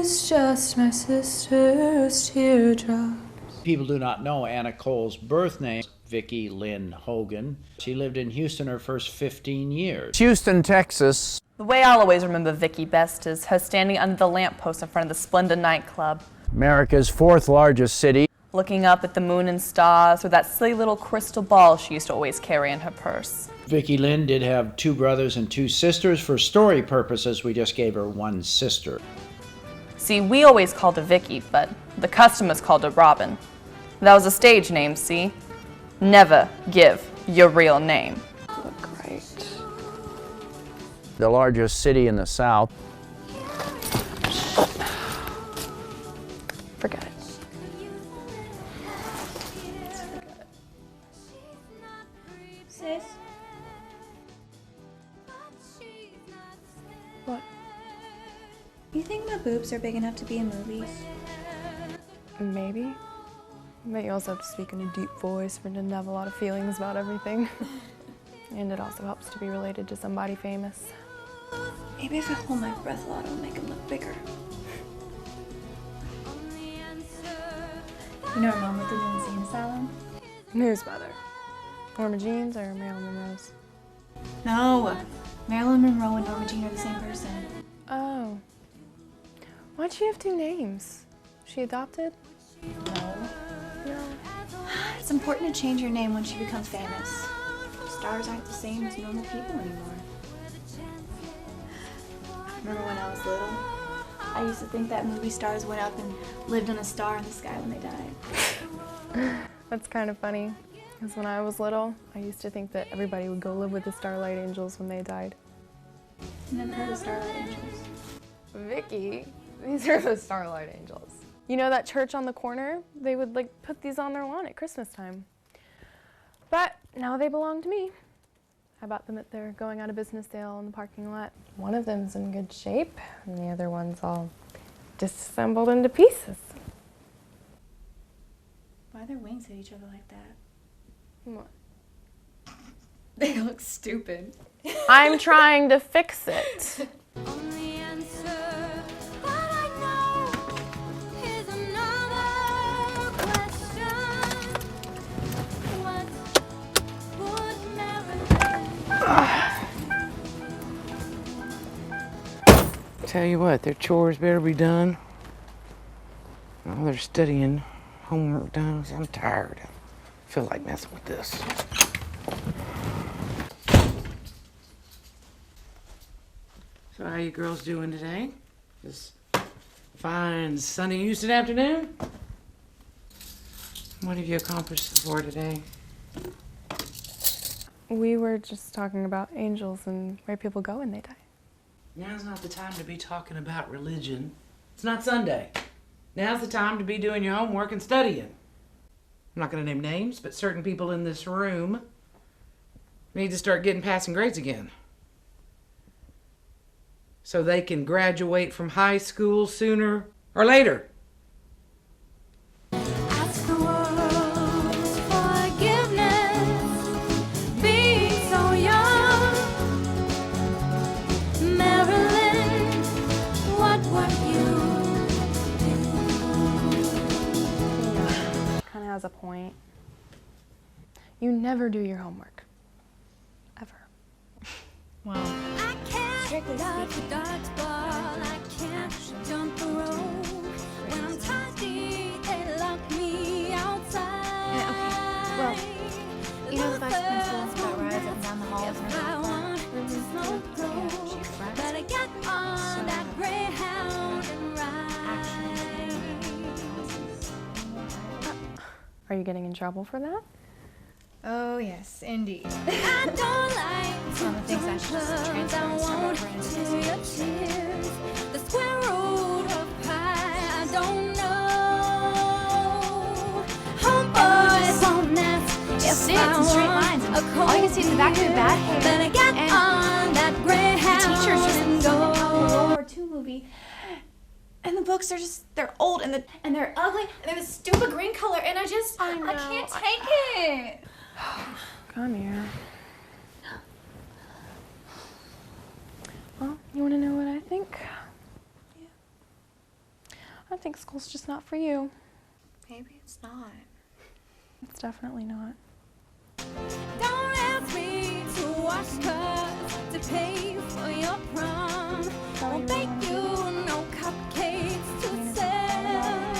is just my sister's teardrops. People do not know Anna Nicole's birth name, Vicki Lynn Hogan. She lived in Houston her first 15 years. Houston, Texas. The way I'll always remember Vicki best is her standing under the lamppost in front of the Splendid nightclub. America's fourth largest city. Looking up at the moon and stars with that silly little crystal ball she used to always carry in her purse. Vicki Lynn did have 2 brothers and 2 sisters. For story purposes, we just gave her 1 sister. See, we always called her Vicki, but the customers called her Robin. That was a stage name, see? Never give your real name. Look great. The largest city in the South. Forget it. Sis? What? You think my boobs are big enough to be in movies? Maybe. But you also have to speak in a deep voice for them to have a lot of feelings about everything. And it also helps to be related to somebody famous. Maybe if I hold my breath a lot, it'll make them look bigger. You know her mom worked in the insane asylum? Who's better? Norma Jean's or Marilyn Monroe's? No. Marilyn Monroe and Norma Jean are the same person. Oh. Why'd she have 2 names? She adopted? No. No. It's important to change your name when she becomes famous. Stars aren't the same as normal people anymore. Remember when I was little? I used to think that movie stars went up and lived on a star in the sky when they died. That's kind of funny, because when I was little, I used to think that everybody would go live with the Starlight Angels when they died. Never heard of Starlight Angels. Vicky, these are the Starlight Angels. You know that church on the corner? They would put these on their lawn at Christmas time. But now they belong to me. I bought them at their going out of business sale in the parking lot. One of them's in good shape, and the other one's all disassembled into pieces. Why are their wings hit each other like that? What? They look stupid. I'm trying to fix it. Tell you what, their chores better be done. All their studying, homework done. I'm tired. I feel like messing with this. So how you girls doing today? This fine sunny Houston afternoon? What have you accomplished so far today? We were just talking about angels and where people go when they die. Now's not the time to be talking about religion. It's not Sunday. Now's the time to be doing your homework and studying. I'm not going to name names, but certain people in this room need to start getting passing grades again, so they can graduate from high school sooner or later. Has a point. You never do your homework. Ever. Well, strictly speaking, well, you know the vice principal that rides up and down the halls and Are you getting in trouble for that? oh yes, indeed. I don't like some of the things I should just transfer and start over into this. The square root of pi, I don't know. Homeboys won't ask if See, it's in straight lines. All you can see is the back of your bag, better get on that Greyhound. the teacher's just and go. World War II movie. And the books are they're old and they're ugly and they're the stupid green color and I can't take it. Come here. Well, you want to know what I think? I think school's just not for you. Maybe it's not. It's definitely not. Don't ask me to wash cars, to pay for your prom. Won't bake you no cupcakes to sell.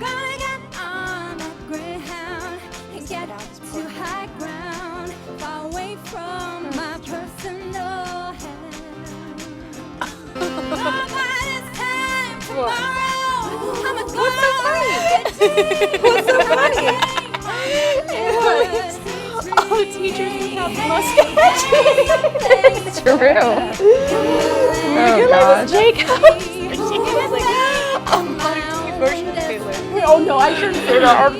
Gonna get on that Greyhound and get to high ground, far away from my personal hell. By this time tomorrow, I'm a What's so funny? What's so funny? Oh, teachers without mustache. It's true. Oh, gosh. Jacobs. She was like, oh, my version of Taylor. Oh, no, I shouldn't say that.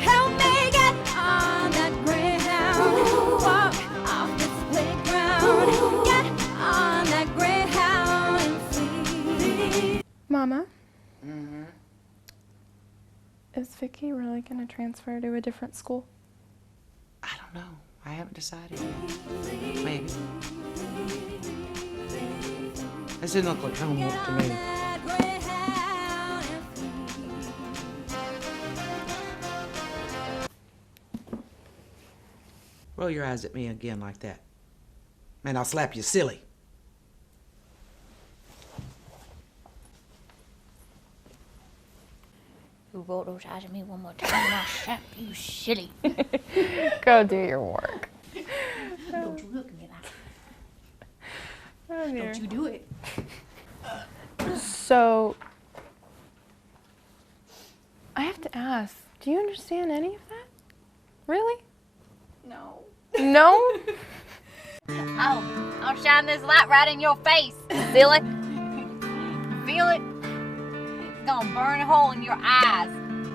Help me get on that Greyhound, walk off this playground, get on that Greyhound and flee. Mama? Is Vicky really going to transfer to a different school? I don't know. I haven't decided yet. Maybe. This didn't look like homework to me. That Greyhound and flee. Roll your eyes at me again like that. And I'll slap you silly. You roll those eyes at me one more time and I'll slap you silly. Go do your work. Don't you look at me like that. Oh, dear. Don't you do it. So, I have to ask, do you understand any of that? Really? No. No? I'll shine this light right in your face, silly. Feel it? It's gonna burn a hole in your eyes.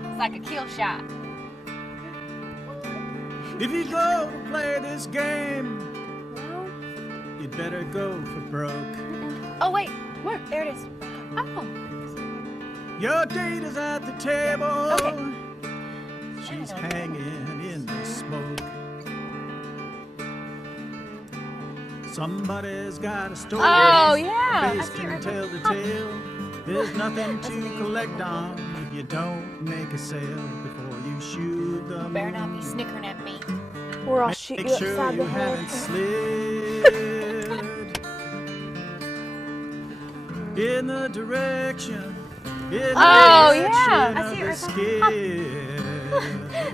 It's like a kill shot. If you go to play this game, you'd better go for broke. Oh wait, where? There it is. Oh. Your date is at the table. Okay. She's hanging in the smoke. Somebody's got a story. Oh, yeah. Face can tell the tale. There's nothing to collect on if you don't make a sale before you shoot the moon. Better not be snickering at me. Or I'll shoot Make you sure upside you the head. haven't slid in the direction. Oh, yeah. I see it right skid.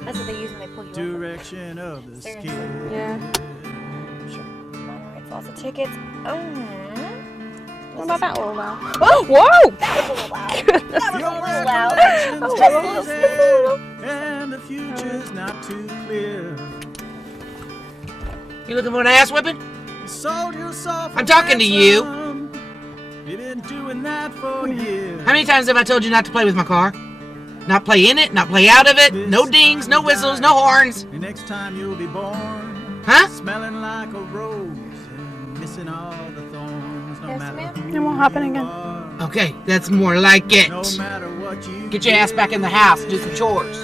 That's what they use when they pull you over. Direction of the Seriously. skid. Yeah. It's also tickets. Oh. What about that little loud? Oh, whoa! That was a little loud. That was a little loud. Recollection's hazy, and the future's not too clear. You looking for an ass whipping? You sold yourself I'm talking to you. ransom. You've been doing that for years. How many times have I told you not to play with my car? Not play in it, not play out of it. No dings, no whistles, no horns. The next time you'll be born, Huh? smelling like a rose and missing all the thorns. No matter who It won't happen you again. are, Okay, that's more like it. no matter what you Get your ass back in the house, do some chores.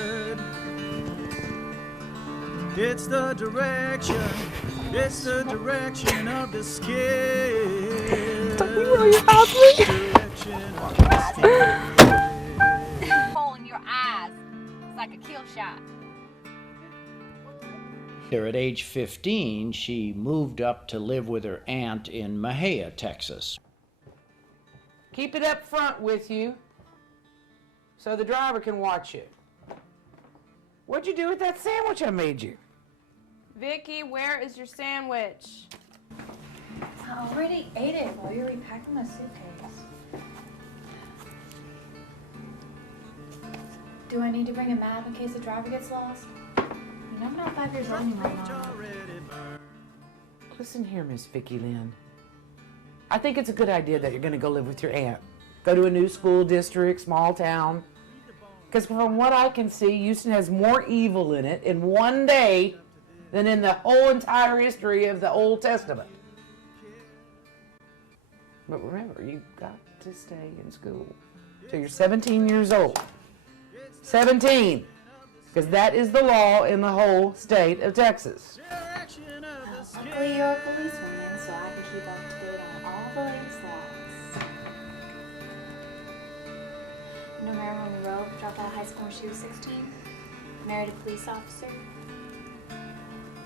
It's the direction. It's the direction of the skid. Don't you roll your eyes at me? Direction of the skid. Hole in your eyes. It's like a kill shot. There at age 15, she moved up to live with her aunt in Mahia, Texas. Keep it up front with you so the driver can watch you. What'd you do with that sandwich I made you? Vicky, where is your sandwich? I already ate it while you're repacking my suitcase. Do I need to bring a map in case the driver gets lost? You know I'm not 5 years old anymore, Mom. Listen here, Miss Vicky Lynn. I think it's a good idea that you're going to go live with your aunt. Go to a new school district, small town. Because from what I can see, Houston has more evil in it in one day than in the whole entire history of the Old Testament. But remember, you've got to stay in school till you're 17 years old. 17! Because that is the law in the whole state of Texas. Luckily, you're a policewoman, so I can keep up to date on all the latest laws. No marijuana on the road. Dropped out of high school when she was 16. Married a police officer.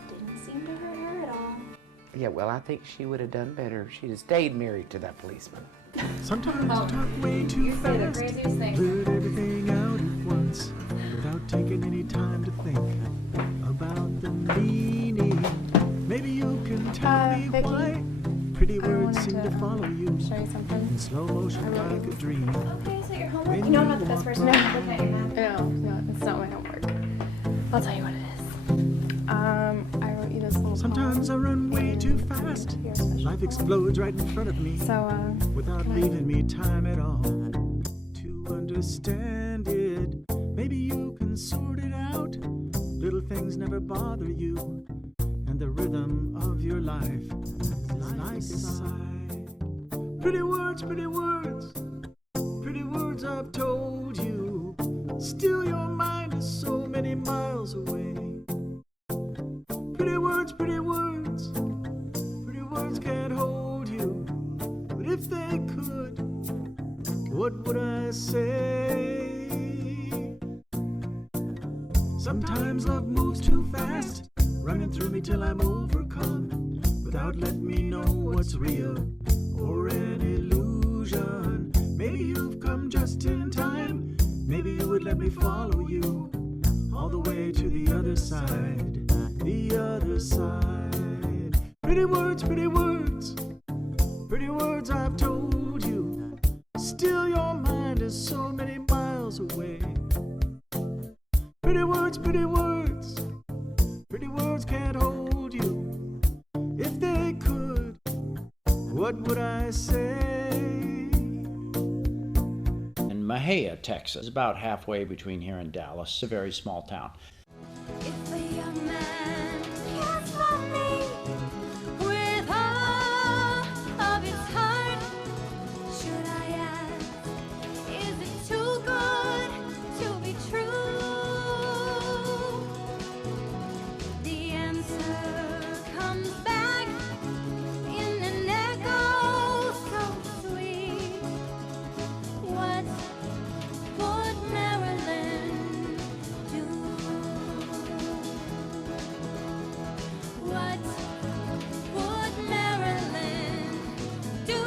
Didn't seem to hurt her at all. Yeah, well, I think she would have done better if she'd have stayed married to that policeman. Sometimes you talk way too fast, blurt everything out at once, without taking any time to think about the meaning. Maybe you can tell me Vicky, why pretty words seem to follow you show you something. in slow motion like a dream. Okay, so your homework? You know I'm not the best person to look at your math. No, it's not my homework. I'll tell you what it is. I wrote you this little Sometimes I run way too fast. Life explodes right in front of me, without leaving me time at all to understand it. Maybe you can sort it out. Little things never bother you, and the rhythm of your life is like a sigh. Pretty words, pretty words, pretty words I've told you. Still your mind is so many miles away. Pretty words, pretty words, pretty words can't hold you. But if they could, what would I say? Sometimes love moves too fast, running through me till I'm overcome, without letting me know what's real or an illusion. Maybe you've come just in time. Maybe you would let me follow you all the way to the other side. The other side. Pretty words, pretty words, pretty words I've told you. Still your mind is so many miles away. Pretty words, pretty words, pretty words can't hold you. If they could, what would I say? In Mahia, Texas, about halfway between here and Dallas. It's a very small town. If a young man cares for me with all of his heart, should I ask, is it too good to be true? The answer comes back in an echo so sweet. What would Marilyn do? What would Marilyn do?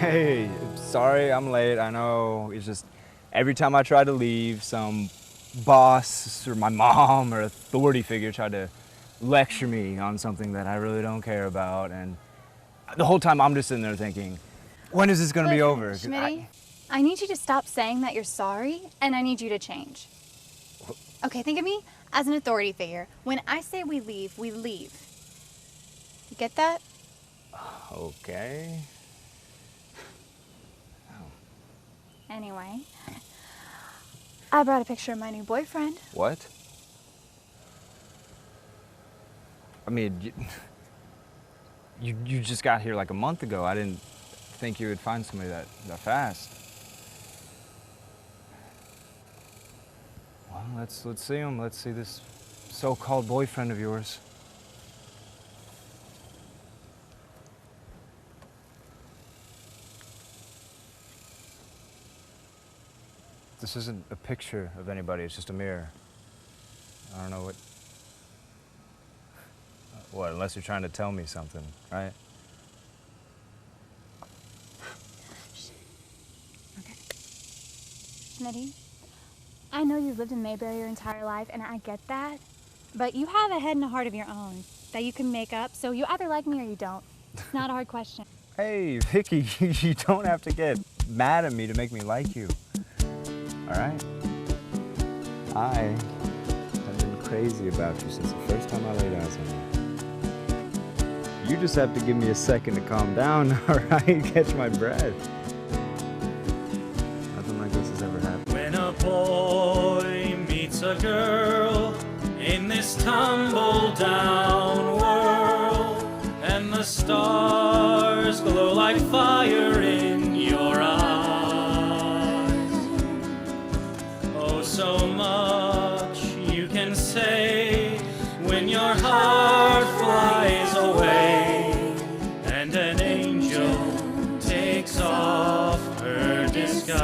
Hey, sorry I'm late. I know it's just every time I try to leave, some boss or my mom or authority figure tried to lecture me on something that I really don't care about, and the whole time I'm just sitting there thinking, when is this going to be over? 'Cause Schmitty, I need you to stop saying that you're sorry, and I need you to change. Okay, think of me as an authority figure. When I say we leave, we leave. You get that? Okay. Anyway, I brought a picture of my new boyfriend. What? I mean, you just got here like a month ago. I didn't think you would find somebody that fast. Well, let's see him. Let's see this so-called boyfriend of yours. This isn't a picture of anybody. It's just a mirror. I don't know what. What? Unless you're trying to tell me something, right? Okay. Schmitty, I know you've lived in Mayberry your entire life, and I get that. But you have a head and a heart of your own that you can make up, so you either like me or you don't. It's not a hard question. Hey, Vicky, you don't have to get mad at me to make me like you. All right? I have been crazy about you since the first time I laid eyes on you. You just have to give me a second to calm down, all right? Catch my breath. Nothing like this has ever happened. When a boy meets a girl in this tumble-down world, and the stars glow like fire in your eyes, oh, so much you can say when your heart flies away. an angel takes off her disguise.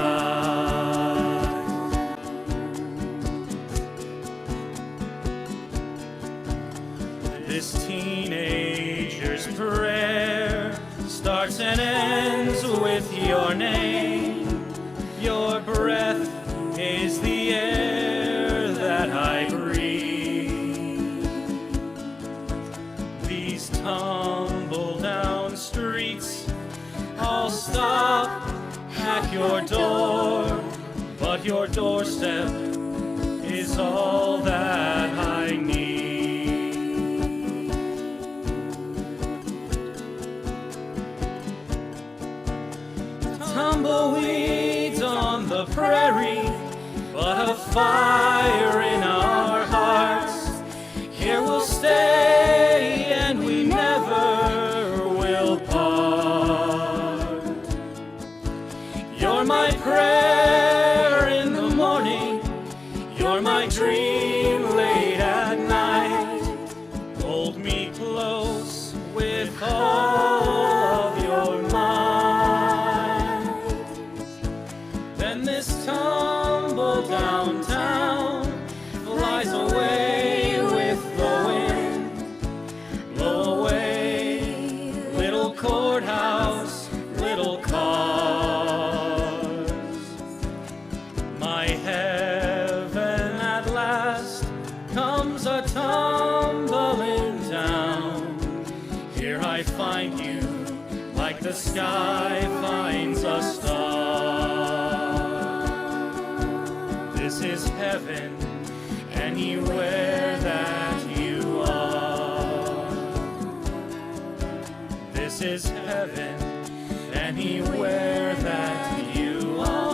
This teenager's prayer starts and ends with your name. Your breath is the air that I breathe. These tumble down streets all stop at your door, but your doorstep is all that I need. Tumbleweeds on the prairie, but a fire in our hearts. Here we'll stay and we never will part. You're my prayer in the morning, you're my dream late at night. Hold me close with all of your might. Then this tumble downtown flies away with the wind. Blow away, little courthouse, little cars. My heaven at last comes a tumbling down. Here I find you like the sky finds a star. This is heaven anywhere that you are. This is heaven anywhere that you are.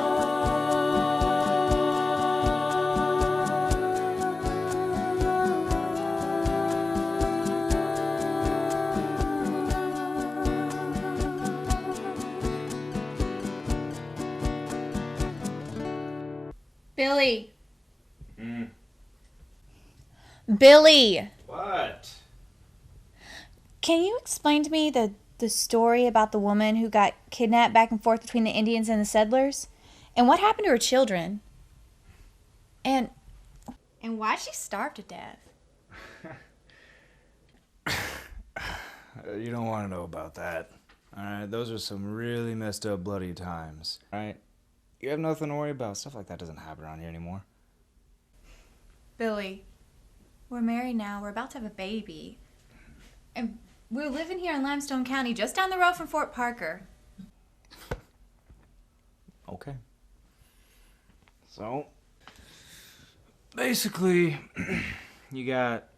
Billy. Billy. What? Can you explain to me the story about the woman who got kidnapped back and forth between the Indians and the settlers? And what happened to her children? And why'd she starve to death? You don't want to know about that. Alright, those are some really messed up bloody times. Alright? You have nothing to worry about. Stuff like that doesn't happen around here anymore. Billy, we're married now. We're about to have a baby. And we're living here in Limestone County, just down the road from Fort Parker. Okay. So, basically, you got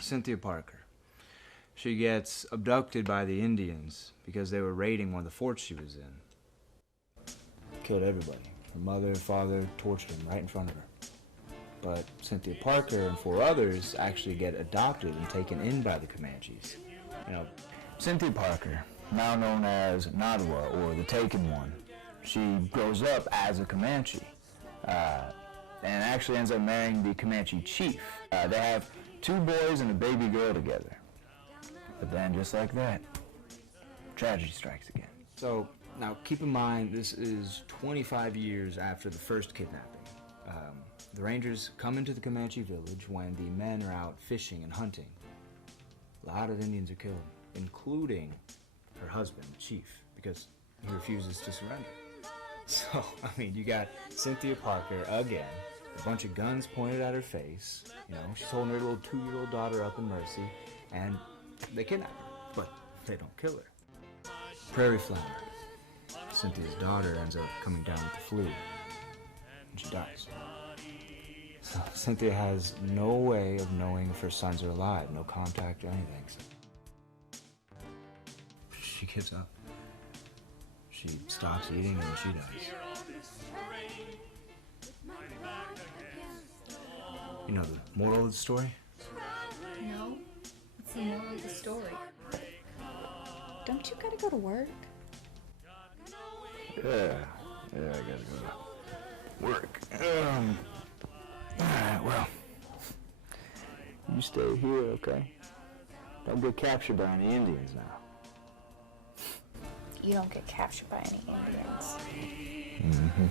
Cynthia Parker. She gets abducted by the Indians because they were raiding one of the forts she was in. Killed everybody. Her mother, father, tortured them right in front of her. But Cynthia Parker and 4 others actually get adopted and taken in by the Comanches. You know, Cynthia Parker, now known as Nadwa, or the Taken One, she grows up as a Comanche and actually ends up marrying the Comanche chief. They have 2 boys and a baby girl together. But then, just like that, tragedy strikes again. So, now keep in mind, this is 25 years after the first kidnapping. The Rangers come into the Comanche village when the men are out fishing and hunting. A lot of Indians are killed, including her husband, the chief, because he refuses to surrender. So, I mean, you got Cynthia Parker again, a bunch of guns pointed at her face. You know, she's holding her little 2-year-old daughter up in mercy, and they kidnap her, but they don't kill her. Prairie flounder. Cynthia's daughter ends up coming down with the flu, and she dies. So Cynthia has no way of knowing if her sons are alive, no contact or anything. So she gives up. She stops eating and she dies. You know the moral of the story? No. What's the moral of the story? Don't you gotta go to work? Yeah, I gotta go to work. Alright, well, you stay here, okay? Don't get captured by any Indians now. you don't get captured by any Indians. Mm-hmm.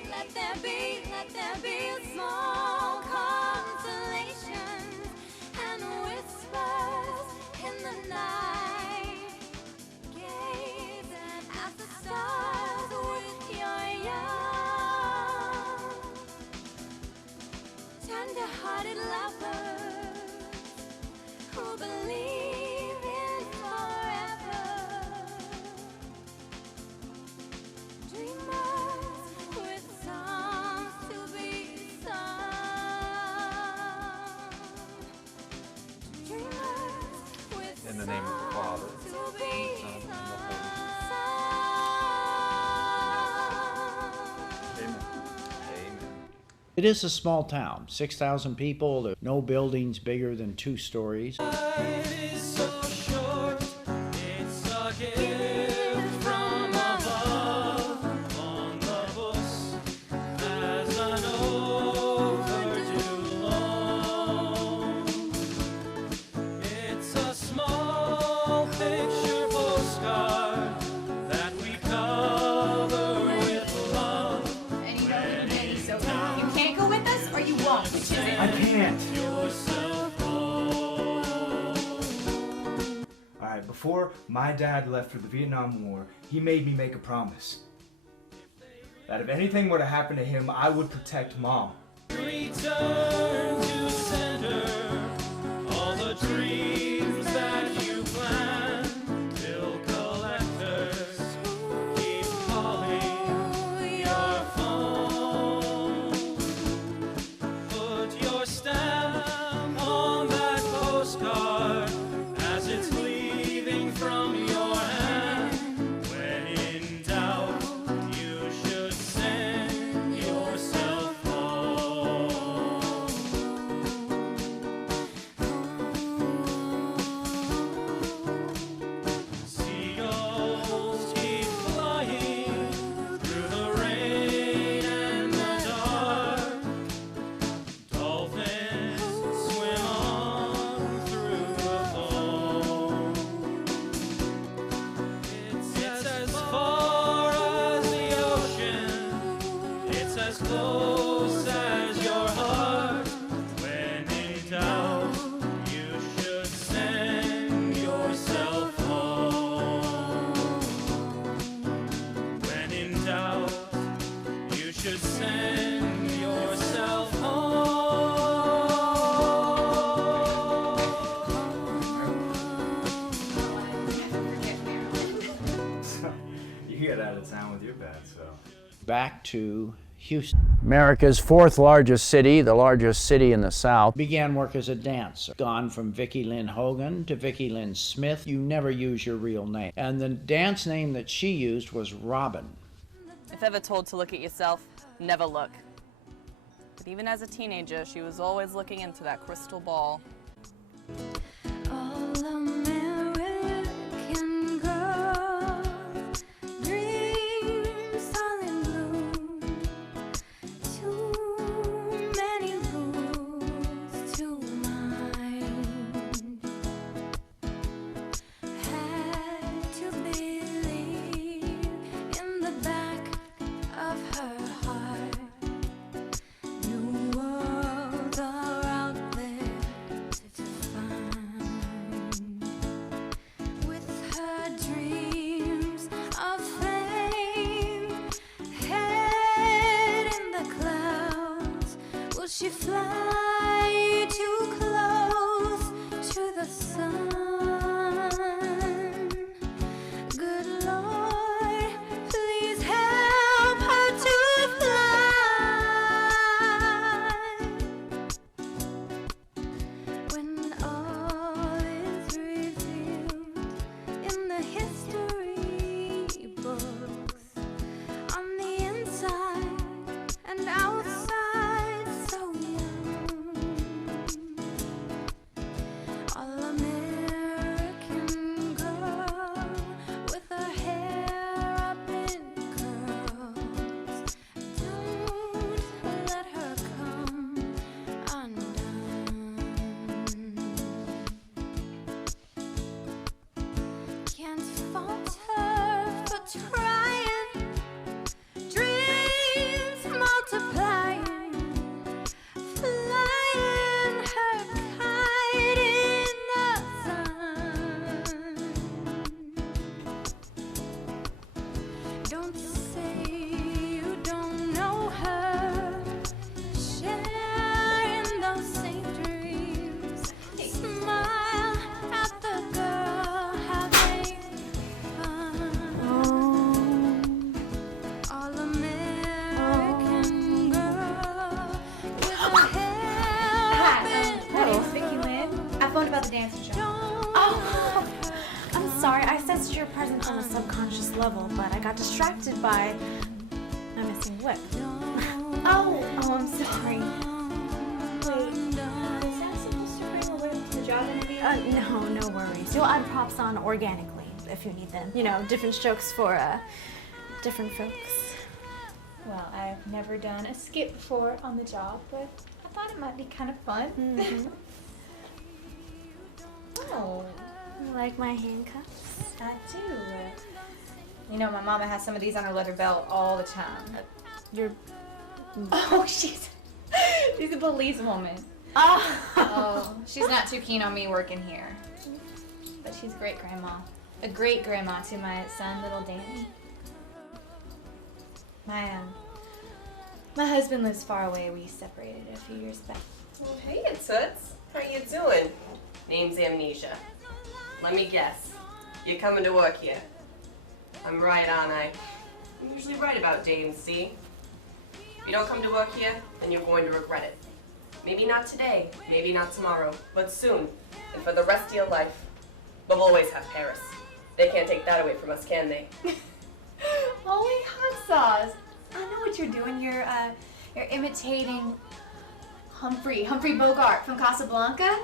Let there be a small consolation and whispers in the night. Gaze at the stars with your young, tender-hearted lovers who believe in forever. Dreamers with songs to be sung. Dreamers with In the name of the Father, songs to be Amen. Amen. It is a small town, 6,000 people, there are no buildings bigger than 2 stories. Life is so short, it's a gift from above on the books as an overdue loan. It's a small picture postcard that we cover with love. And you know what you so you can't go with us or you won't. Which is it? I can't. Yourself home. All right, before my dad left for the Vietnam War, he made me make a promise that if anything were to happen to him, I would protect Mom. Return to center all the dreams that you planned. Bill collectors keep calling your phone. Put your stamp on that postcard as it's leaving from your hand. When in doubt, you should send yourself home. Seagulls keep flying through the rain and the dark. Dolphins swim on through the foam. It's as far as the ocean. It's as close as your heart. When in doubt, you should send yourself home. When in doubt, you should send yourself You get out of town with your bad self. Back to Houston. America's 4th largest city, the largest city in the South. Began work as a dancer. Gone from Vicki Lynn Hogan to Vicki Lynn Smith. You never use your real name. And the dance name that she used was Robin. If ever told to look at yourself, never look. But even as a teenager, she was always looking into that crystal ball. all American girls, dreams all in bloom. Too many rules to mind. Had to believe in the back of her heart. New worlds are out there presence on a subconscious level, but I got distracted by my missing whip. Oh, I'm sorry. Wait, is that supposed to bring a whip to the job interview? No worries. You'll add props on organically if you need them. You know, different strokes for different folks. Well, I've never done a skit before on the job, but I thought it might be kind of fun. Mm-hmm. Oh, You like my handcuffs? I do. You know, my mama has some of these on her leather belt all the time. You're... Oh, she's a policewoman. Oh, she's not too keen on me working here. But she's a great grandma. A great grandma to my son, little Danny. My husband lives far away. We separated a few years back. Well, hey, Toots. How you doing? Name's Amnesia. Let me guess. You're coming to work here. I'm right, aren't I? I'm usually right about dames, see? If you don't come to work here, then you're going to regret it. Maybe not today, maybe not tomorrow, but soon, and for the rest of your life. But we'll always have Paris. They can't take that away from us, can they? Holy hot sauce! I know what you're doing. You're imitating Humphrey Bogart from Casablanca.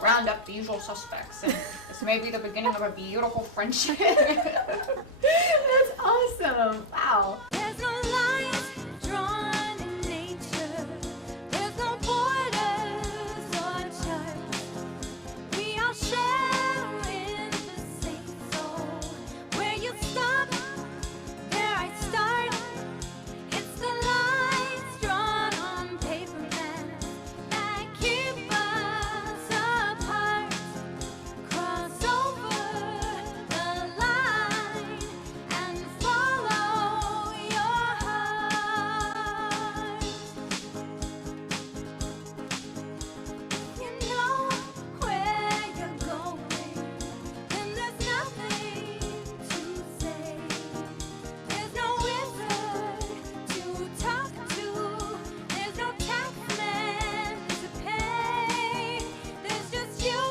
Round up the usual suspects, and this may be the beginning of a beautiful friendship. That's awesome! Wow. There's no lines drawn in nature. There's no borders or charts. We all share in the same soul. Where you stop, there I start. It's the lines drawn on paper that keep us apart. Cross over the line and follow your heart. You know where you're going, and there's nothing to say. There's no wizard to talk to. There's no taxman to pay. There's just you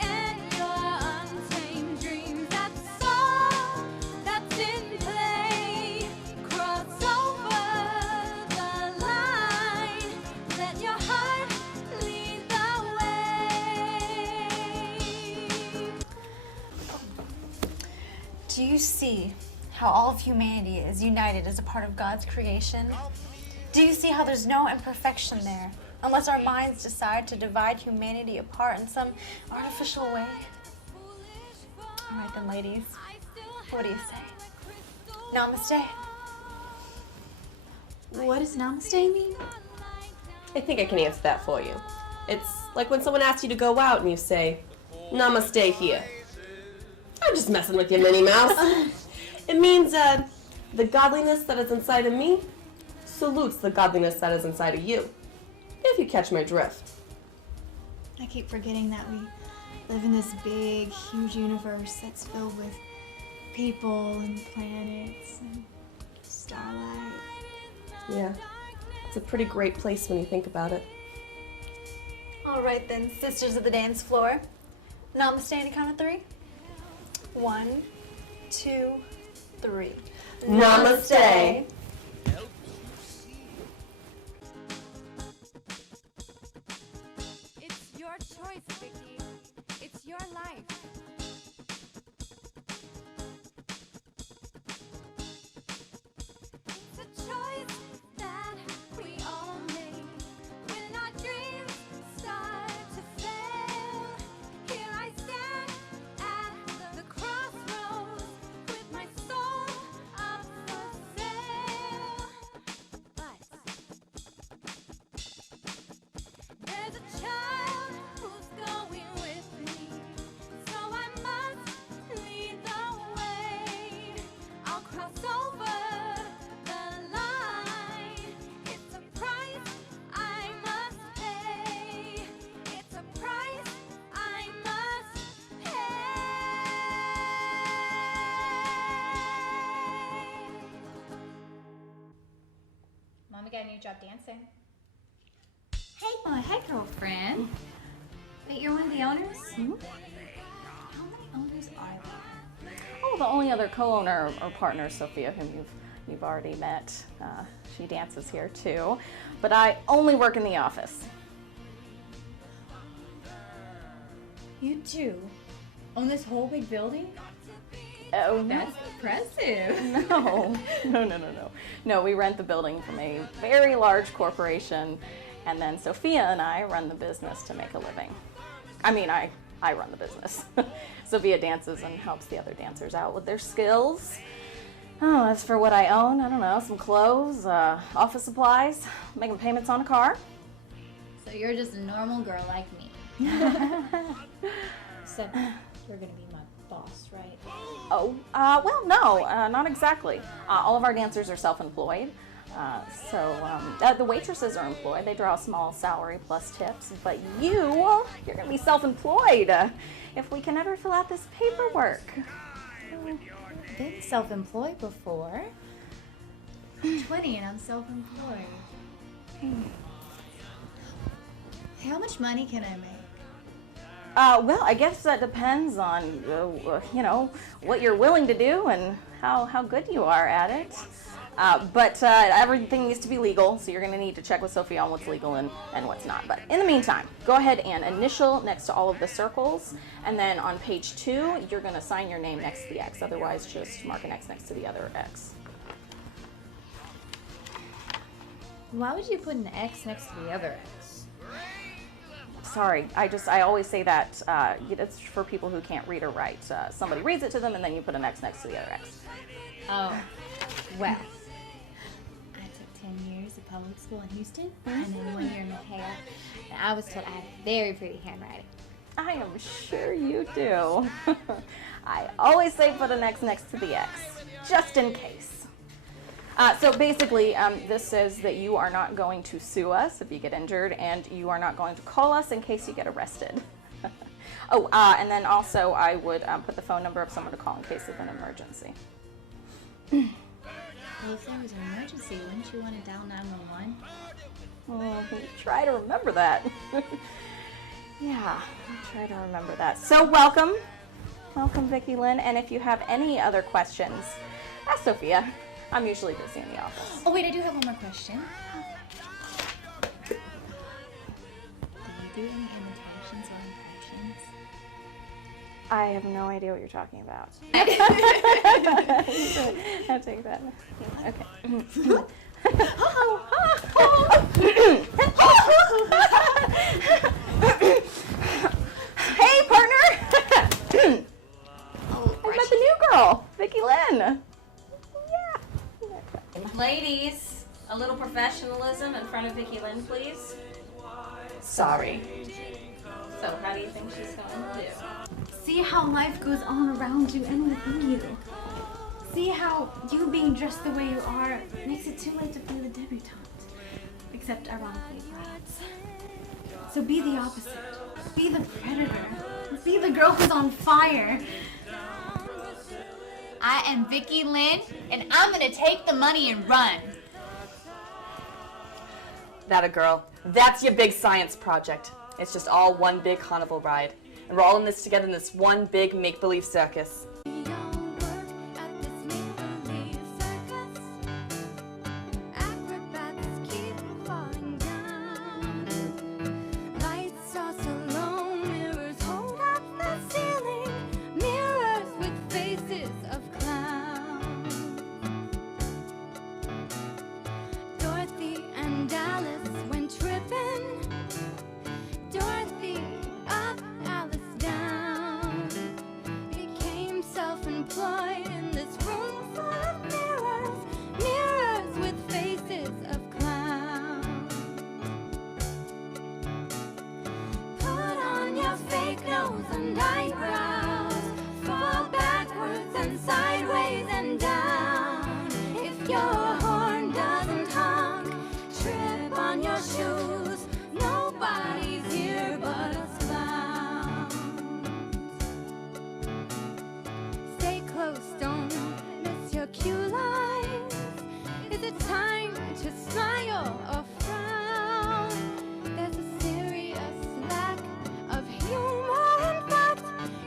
and your untamed dreams. That's all that's in play. Cross over the line. Let your heart lead the way. Do you see how all of humanity is united as a part of God's creation? Do you see how there's no imperfection there, unless our minds decide to divide humanity apart in some artificial way? All right then, ladies, what do you say? Namaste. What does namaste mean? I think I can answer that for you. It's like when someone asks you to go out and you say, Namaste here. I'm just messing with you, Minnie Mouse. It means the godliness that is inside of me salutes the godliness that is inside of you, if you catch my drift. I keep forgetting that we live in this big, huge universe that's filled with people and planets and starlight. Yeah, it's a pretty great place when you think about it. All right then, sisters of the dance floor. Namaste on a count of 3. 1, 2, 3. Namaste. It's your choice, Vicky. It's your life. It's a choice that we all make when our dreams start to fail. Here I stand at the crossroads with my soul up for sale. But there's a child who's going with me, so I must lead the way. I'll cross over the line. It's a price I must pay. It's a price I must pay. Mommy got a new job dancing. Hey, girlfriend. Wait, you're one of the owners? How many owners are there? Well, the only other co-owner or partner is Sophia, whom you've already met. She dances here too, but I only work in the office. You two own this whole big building? Oh, no. That's impressive. No, we rent the building from a very large corporation, and then Sophia and I run the business to make a living. I mean, I run the business. Sophia dances and helps the other dancers out with their skills. Oh, as for what I own, I don't know, some clothes, office supplies, making payments on a car. So you're just a normal girl like me. So you're gonna be my boss, right? Oh, well, no, not exactly. All of our dancers are self-employed. The waitresses are employed. They draw a small salary plus tips. But you're going to be self-employed if we can ever fill out this paperwork. I've been self-employed before. I'm 20 and I'm self-employed. How much money can I make? Well, I guess that depends on, what you're willing to do and how good you are at it. But everything needs to be legal, so you're going to need to check with Sophie on what's legal and what's not. But in the meantime, go ahead and initial next to all of the circles, and then on page 2, you're going to sign your name next to the X. Otherwise, just mark an X next to the other X. Why would you put an X next to the other X? Sorry, I always say that it's for people who can't read or write. Somebody reads it to them, and then you put an X next to the other X. Oh, well. I took 10 years of public school in Houston, and then 1 year in Mahia, and I was told I had very pretty handwriting. I am sure you do. I always say put an X next to the X, just in case. So basically, this says that you are not going to sue us if you get injured, and you are not going to call us in case you get arrested. And then also I would put the phone number of someone to call in case of an emergency. Well, if there was an emergency, wouldn't you want to dial 911? Well, try to remember that. Yeah, I'll try to remember that. So welcome, Vicki Lynn, and if you have any other questions, ask Sophia. I'm usually busy in the office. Oh wait, I do have one more question. Do you do any imitations or impressions? I have no idea what you're talking about. I'll take that. Okay. Hey, partner! I met the new girl, Vicki Lynn. Ladies, a little professionalism in front of Vicki Lynn, please. Sorry. So, how do you think she's going to do? See how life goes on around you and within you. See how you being dressed the way you are makes it too late to be the debutante. Except ironically, perhaps. So be the opposite. Be the predator. Be the girl who's on fire. I am Vicki Lynn, and I'm gonna take the money and run. That a girl. That's your big science project. It's just all one big carnival ride. And we're all in this together in this one big make-believe circus.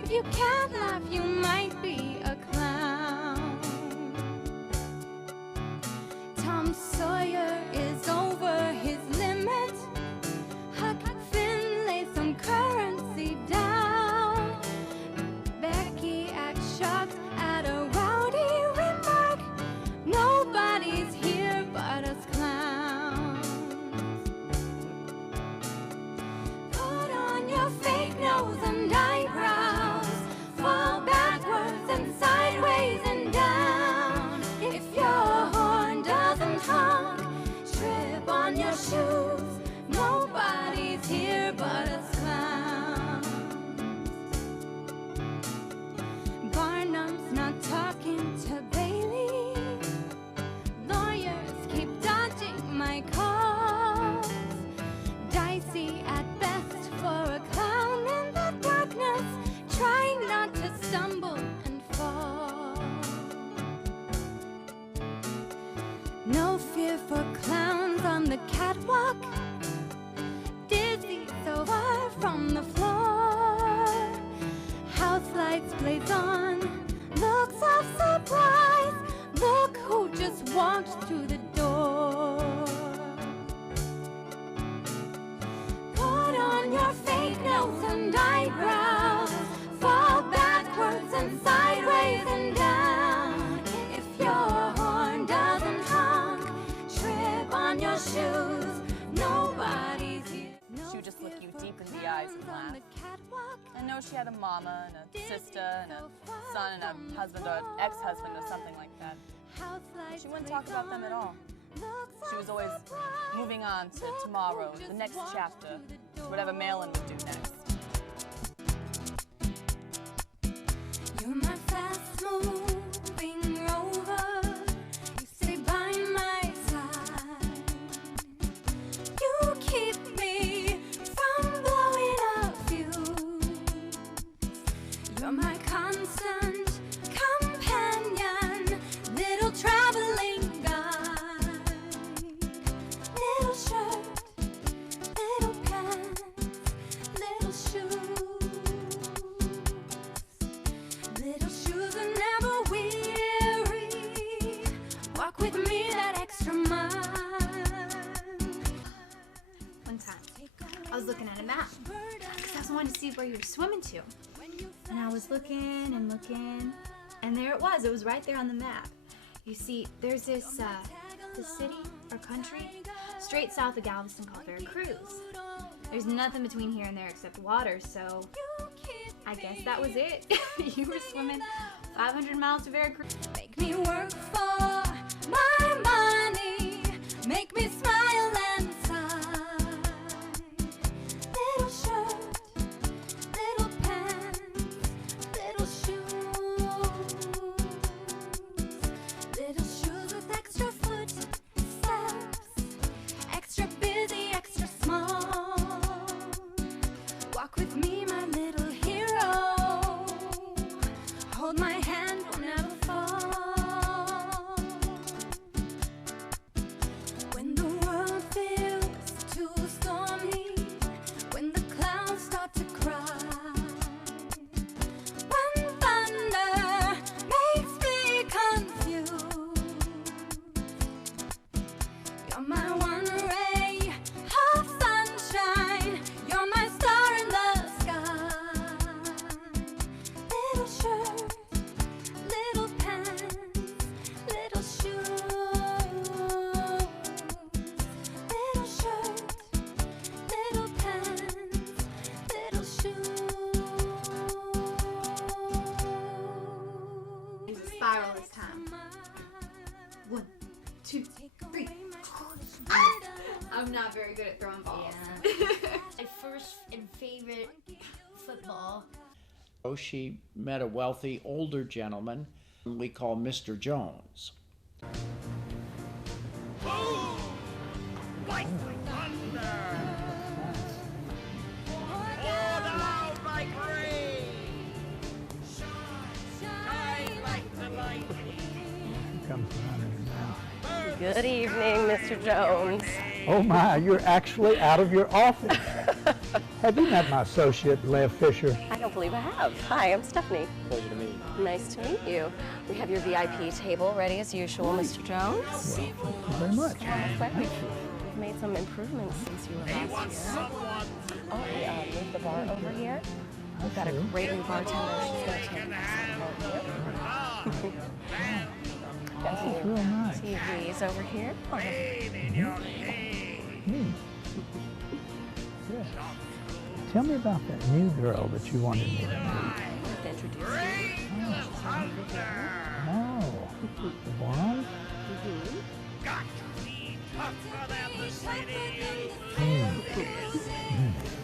You can't laugh, you might be a clown. No fear for clowns on the catwalk. Dizzy so far from the floor. House lights blaze on. Looks of surprise. Look who just walked through the door. Put on your fake nose and eyebrows. Fall backwards and sideways and down. If your horn doesn't honk, trip on your shoes. Nobody's here. She would just look you deep in the eyes and laugh. I know she had a mama and a sister and a son and a husband or an ex-husband or something like that. But she wouldn't talk about them at all. She was always moving on to tomorrow, the next chapter, to whatever Malin would do next. You're my fast-moving rover. You stay by my side. You keep me from blowing up fuse. You're my constant companion, little traveling guide. Little shirt, little pants, little shoes. Little shoes are never weary. Walk with me that extra mile. One time, I was looking at a map because I wanted to see where you were swimming to. And I was looking and looking, and there it was. It was right there on the map. You see, there's this city or country straight south of Galveston called Veracruz. There's nothing between here and there except water, so I guess that was it. You were swimming 500 miles to Veracruz. Make me work for my money. Make me smile and sigh. Little shirt, little pants, little shoes. Little shoes with extra footsteps. Extra busy, extra small. Walk with me, my little hero. Hold my hand, we'll never fall. When the world feels too stormy, when the clouds start to cry, when thunder makes me confused, you're my one ray of sunshine. You're my star in the sky. Little shirt, little pants, little shoes. Little shirt, little pants, little shoes. Use a spiral this time. 1, 2, 3. I'm not very good at throwing balls. My first and favorite football. So she met a wealthy older gentleman we call Mr. Jones. Like thunder! Pour down like rain! Shine like the lightning! Comes running now. Good evening, Mr. Jones. Oh my, you're actually out of your office. Have you met my associate, Lev Fisher? I don't believe I have. Hi, I'm Stephanie. Pleasure to meet you. Nice to meet you. We have your VIP table ready as usual, Mr. Jones. Well, thank you very much. We've made some improvements since you were last here. Oh, we moved the bar over here. We've got a great new bartender. She's going to take us over here. Got some That's real nice. TVs over here. Yeah. Tell me about that new girl that you wanted me to meet. I'd like to introduce you. Oh, the blonde?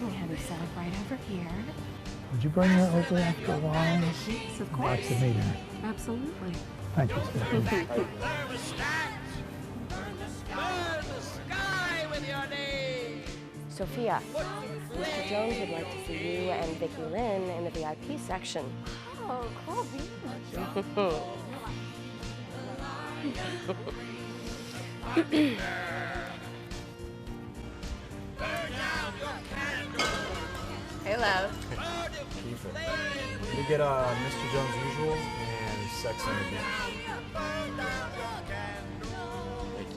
We have you set up right over here. Would you bring her over after a while? Yes, of I'd course. like to meet her. Absolutely. Thank you, Stephanie. Sophia, Mr. Jones would like to see you and Vicki Lynn in the VIP section. Oh, cool. Hey, love. Kiefer. We get Mr. Jones' Usual and Sex on the Beach.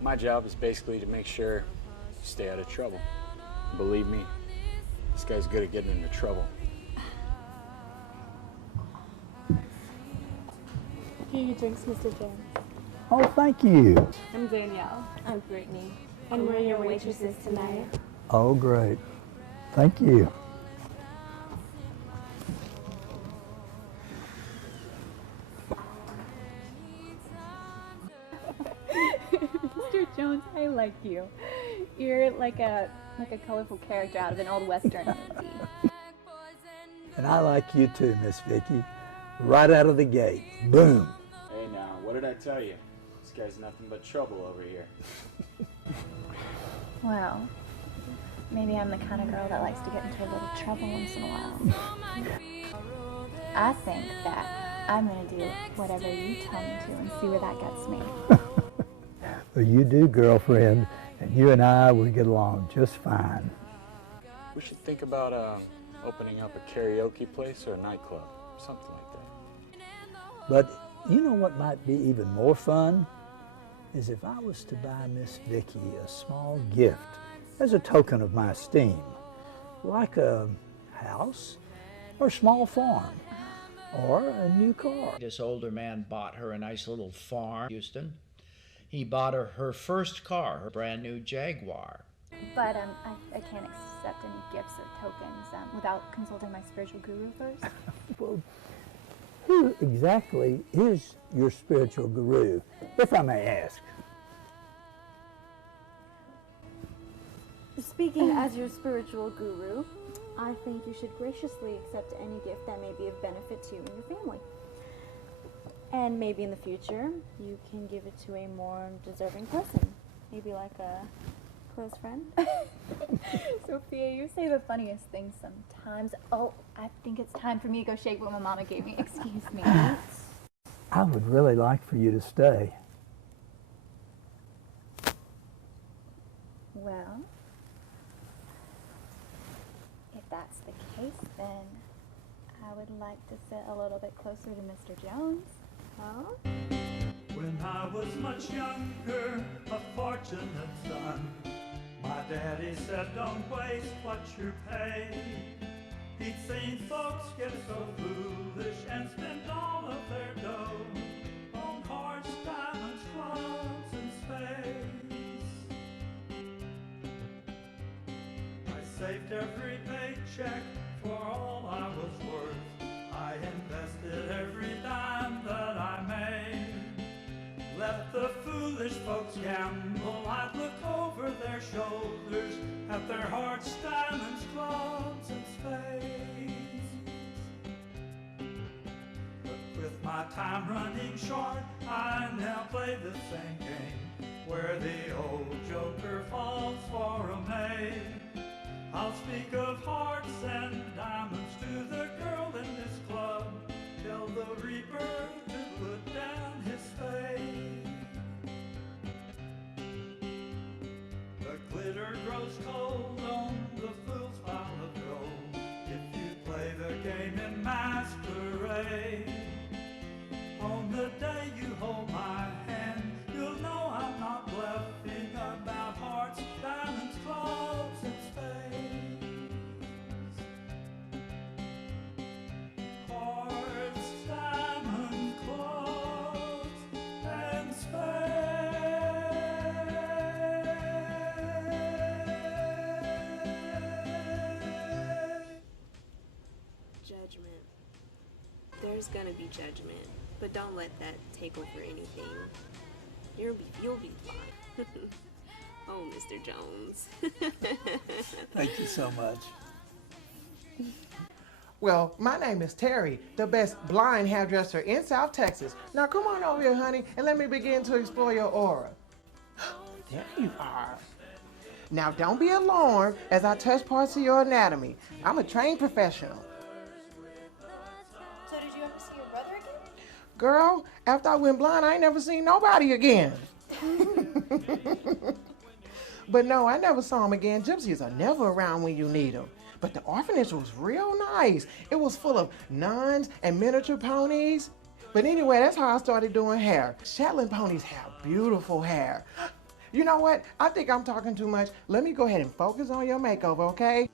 My job is basically to make sure you stay out of trouble. Believe me, this guy's good at getting into trouble. Here are your drinks, Mr. Jones. Oh, thank you. I'm Danielle. I'm Brittany. And we're your waitresses tonight. Oh, great. Thank you. Mr. Jones, I like you. You're like a colorful character out of an old Western movie. And I like you too, Miss Vicky. Right out of the gate. Boom. Hey now, what did I tell you? This guy's nothing but trouble over here. Well, maybe I'm the kind of girl that likes to get into a little trouble once in a while. I think that I'm going to do whatever you tell me to and see where that gets me. Well, you do, girlfriend, and you and I, we get along just fine. We should think about opening up a karaoke place or a nightclub, something like that. But you know what might be even more fun? Is if I was to buy Miss Vicky a small gift as a token of my esteem, like a house or a small farm or a new car. This older man bought her a nice little farm in Houston. He bought her first car, her brand new Jaguar. But I can't accept any gifts or tokens without consulting my spiritual guru first. Well, who exactly is your spiritual guru, if I may ask? Speaking as your spiritual guru, I think you should graciously accept any gift that may be of benefit to you and your family. And maybe in the future, you can give it to a more deserving person. Maybe like a close friend. Sophia, you say the funniest things sometimes. Oh, I think it's time for me to go shake what my mama gave me. Excuse me. I would really like for you to stay. Well, if that's the case, then I would like to sit a little bit closer to Mr. Jones. Huh? When I was much younger, a fortunate son, my daddy said, don't waste what you're paid. He'd seen folks get so foolish and spend all of their dough on hearts, diamonds, clubs, and spades. I saved every paycheck for all I was worth. I invested every dime that I made. Let the foolish folks gamble. I'd look over their shoulders at their hearts, diamonds, clubs, and spades. But with my time running short, I now play the same game, where the old joker falls for a maid. I'll speak of hearts and diamonds to the girl in this club. Tell the reaper to put down his spade. The glitter grows cold on the fool's pile of gold if you play the game in masquerade. On the day you hold my hand, you'll know I'm not bluffing about hearts, diamonds, clubs, and spades. Hearts, diamonds, clubs, and spades. Judgment. There's gonna be judgment, but don't let that take over anything. You'll be fine. Oh, Mr. Jones. Thank you so much. Well, my name is Terry, the best blind hairdresser in South Texas. Now come on over here, honey, and let me begin to explore your aura. There you are. Now don't be alarmed as I touch parts of your anatomy. I'm a trained professional. So did you ever see your brother again? Girl, after I went blind, I ain't never seen nobody again. But no, I never saw him again. Gypsies are never around when you need them. But the orphanage was real nice. It was full of nuns and miniature ponies. But anyway, that's how I started doing hair. Shetland ponies have beautiful hair. You know what? I think I'm talking too much. Let me go ahead and focus on your makeover, okay?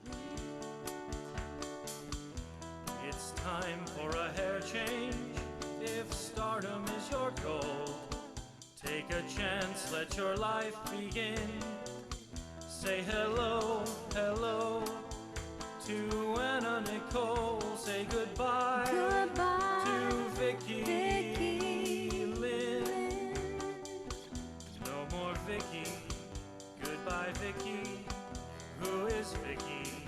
It's time for a hair change. If stardom is your goal, take a chance, let your life begin. Say hello, hello to Anna Nicole. Say goodbye, to Vicky Lynn. No more Vicky, goodbye Vicky. Who is Vicky?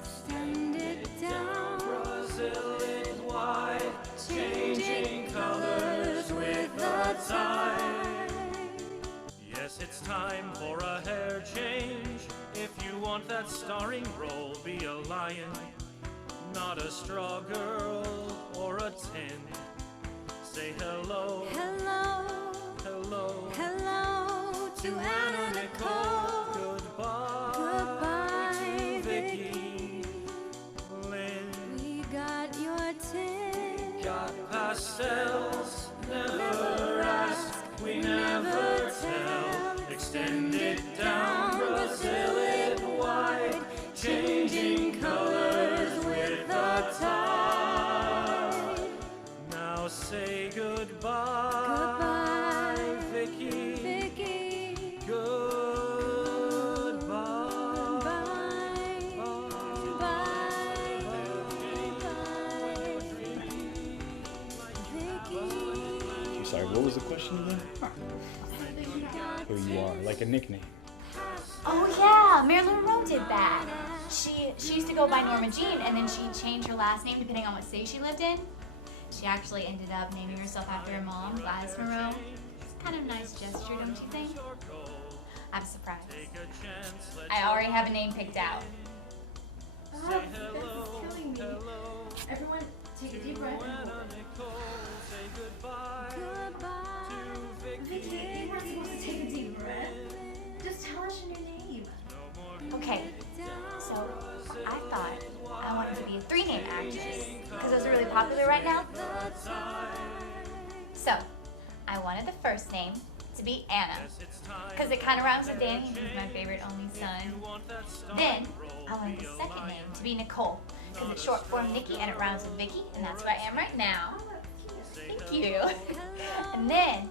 Extend it down, Brazilian white, changing colors with the tide. Yes, it's time for a hair change. If you want that starring role, be a lion, not a straw girl or a 10. Say hello, hello, hello, hello to Anna Nicole. Goodbye, to Vicky Lynn. We got your tin. Got pastels, never ask, we never tell. Extend it down, Brazilian white, changing colors with the tide. Now say goodbye, Vicky. Goodbye. I'm sorry, what was the question again? Who you are, like a nickname. Oh yeah, Marilyn Monroe did that. She used to go by Norma Jean, and then she changed her last name depending on what city she lived in. She actually ended up naming herself after her mom, Gladys Monroe. It's kind of a nice gesture, don't you think? I have a surprise. I already have a name picked out. Oh, this is killing me. Everyone, take a deep breath and hold it. Goodbye. Vicky, you weren't supposed to take a deep breath. Just tell us your name. Okay, so I thought I wanted to be a 3-name actress because those are really popular right now. So I wanted the first name to be Anna because it kind of rhymes with Danny, who's my favorite only son. Then I wanted the second name to be Nicole because it's short form Nikki and it rhymes with Vicky, and that's where I am right now. Thank you. And then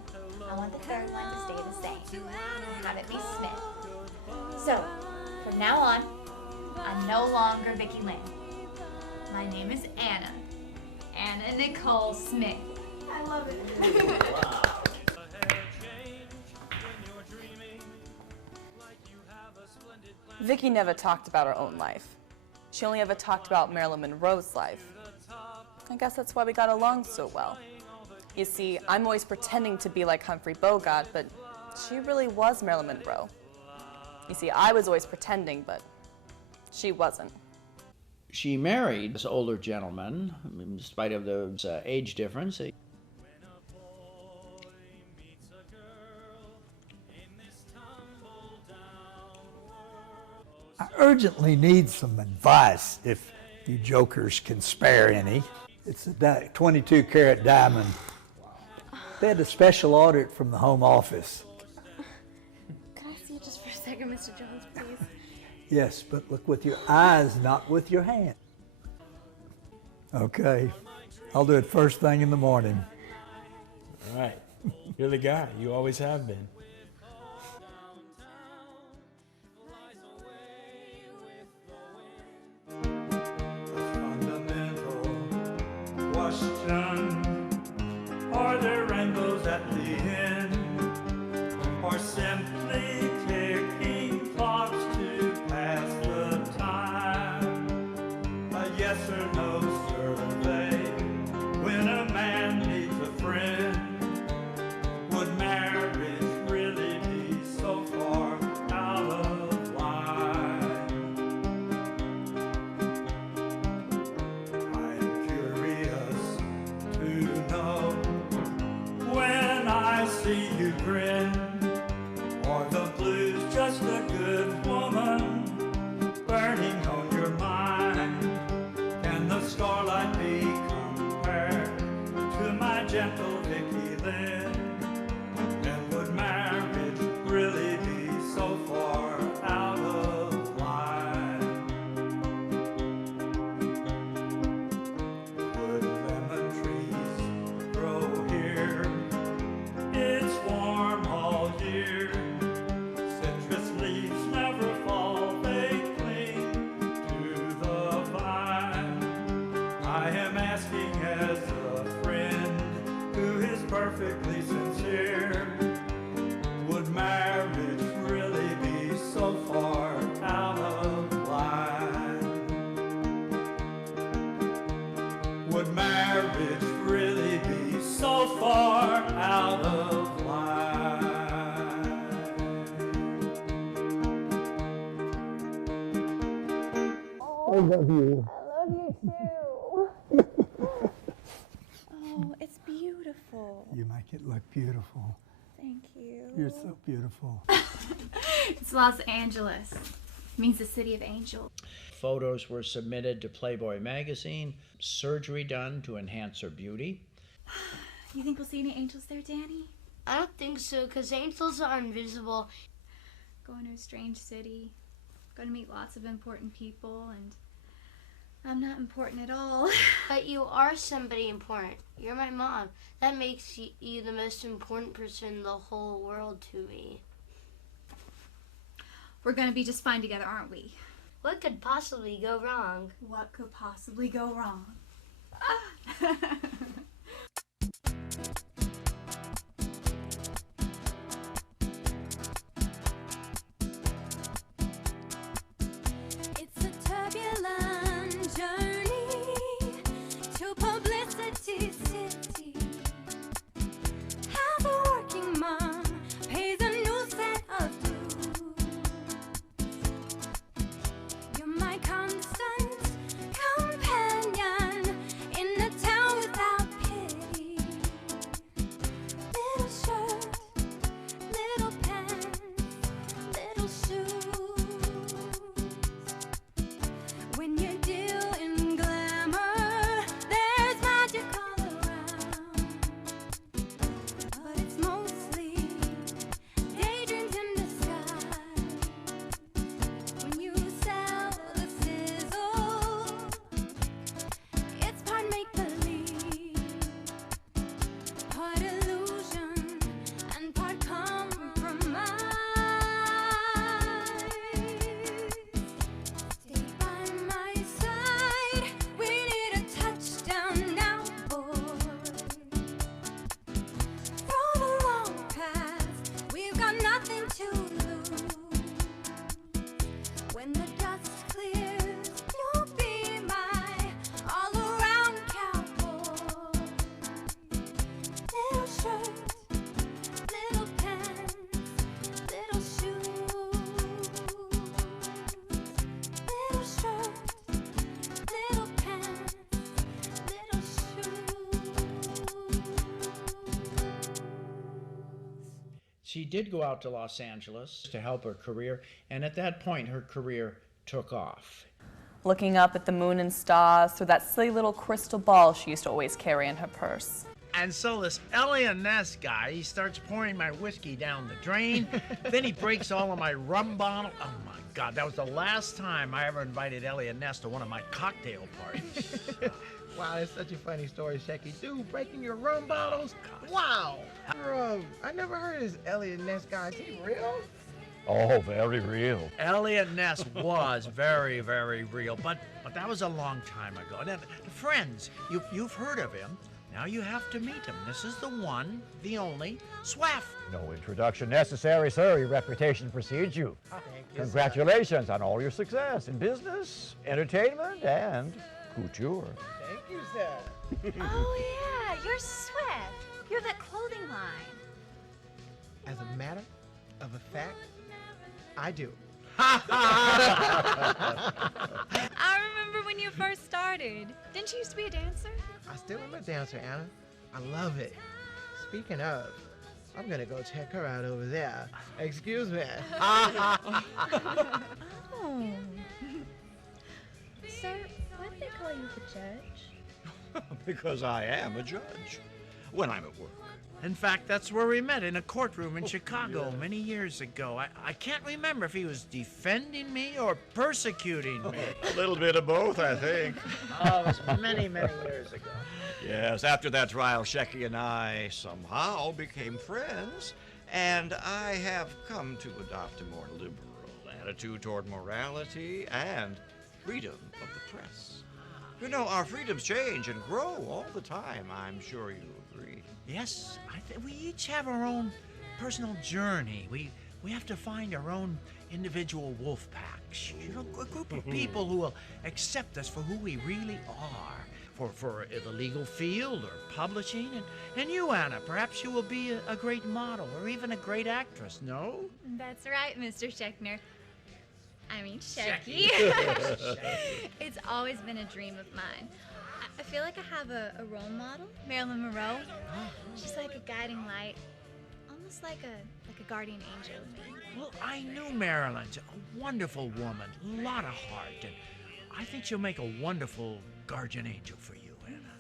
I want the third one to stay the same and have it be Smith. So from now on, I'm no longer Vicky Lynn. My name is Anna. Anna Nicole Smith. I love it. Vicky never talked about her own life. She only ever talked about Marilyn Monroe's life. I guess that's why we got along so well. You see, I'm always pretending to be like Humphrey Bogart, but she really was Marilyn Monroe. You see, I was always pretending, but she wasn't. She married this older gentleman, in spite of the age difference. I urgently need some advice, if you jokers can spare any. It's a 22-carat diamond. They had a special audit from the Home Office. Can I see it just for a second, Mr. Jones, please? Yes, but look with your eyes, not with your hand. Okay, I'll do it first thing in the morning. All right, you're the guy. You always have been. Question, are there rainbows at the end, or simply ticking clocks to pass the time? A yes or no survey, when a man needs a friend, would marriage really be so far out of line? I'm curious to know, when I see you grin, love you. I love you too. Oh, it's beautiful. You make it look beautiful. Thank you. You're so beautiful. It's Los Angeles. It means the city of angels. Photos were submitted to Playboy magazine, surgery done to enhance her beauty. You think we'll see any angels there, Danny? I don't think so, because angels are invisible. Going to a strange city, going to meet lots of important people, and I'm not important at all. But you are somebody important. You're my mom. That makes you the most important person in the whole world to me. We're going to be just fine together, aren't we? What could possibly go wrong? What could possibly go wrong? It's a turbulent journey to Publicity City. As a working mom pays a new set of dues. You're my constant companion in a town without pity. Little shirt, little pants, little shoes. When you deal in glamour, there's magic all around. But it's mostly daydreams in disguise. When you sell the sizzle, it's part make-believe, part illusion, and part compromise. Stay by my side, we need a touchdown now, boy. Throw the long pass, we've got nothing to lose. When the dust clears, you'll be my all-around cowboy. Little shirt, little pants, little shoes. Little shirt, little pants, little She did go out to Los Angeles to help her career, and at that point her career took off. Looking up at the moon and stars through that silly little crystal ball she used to always carry in her purse. And so this Elliot Ness guy, he starts pouring my whiskey down the drain. Then he breaks all of my rum bottle. Oh my God, that was the last time I ever invited Elliot Ness to one of my cocktail parties. Wow, that's such a funny story, Shecky. Dude, breaking your rum bottles? Wow. I never heard of this Elliot Ness guy. Is he real? Oh, very real. Elliot Ness was very, very real, but that was a long time ago. Now, friends, you've heard of him. Now you have to meet him. This is the one, the only, Swaff. No introduction necessary, sir. Your reputation precedes you. Thank you, Congratulations on all your success in business, entertainment, and couture. Thank you, sir. Oh yeah, you're Swift. You're that clothing line. As a matter of a fact, I do. I remember when you first started. Didn't you used to be a dancer? I still am a dancer, Anna. I love it. Speaking of, I'm gonna go check her out over there. Excuse me. Oh. Sir, why do they call you the judge? Because I am a judge when I'm at work. In fact, that's where we met, in a courtroom in Chicago many years ago. I can't remember if he was defending me or persecuting me. A little bit of both, I think. Oh, it was many, many years ago. Yes, after that trial, Shecky and I somehow became friends, and I have come to adopt a more liberal attitude toward morality and freedom of the press. You know, our freedoms change and grow all the time, I'm sure you agree. Yes, we each have our own personal journey. We have to find our own individual wolf packs. You know, a group of people who will accept us for who we really are. For the legal field or publishing. And you, Anna, perhaps you will be a great model or even a great actress, no? That's right, Mr. Schechner. I mean, Shecky. It's always been a dream of mine. I feel like I have a role model, Marilyn Monroe. She's like a guiding light, almost like a guardian angel to me. Well, I knew Marilyn's a wonderful woman, a lot of heart, and I think she'll make a wonderful guardian angel for you, Anna.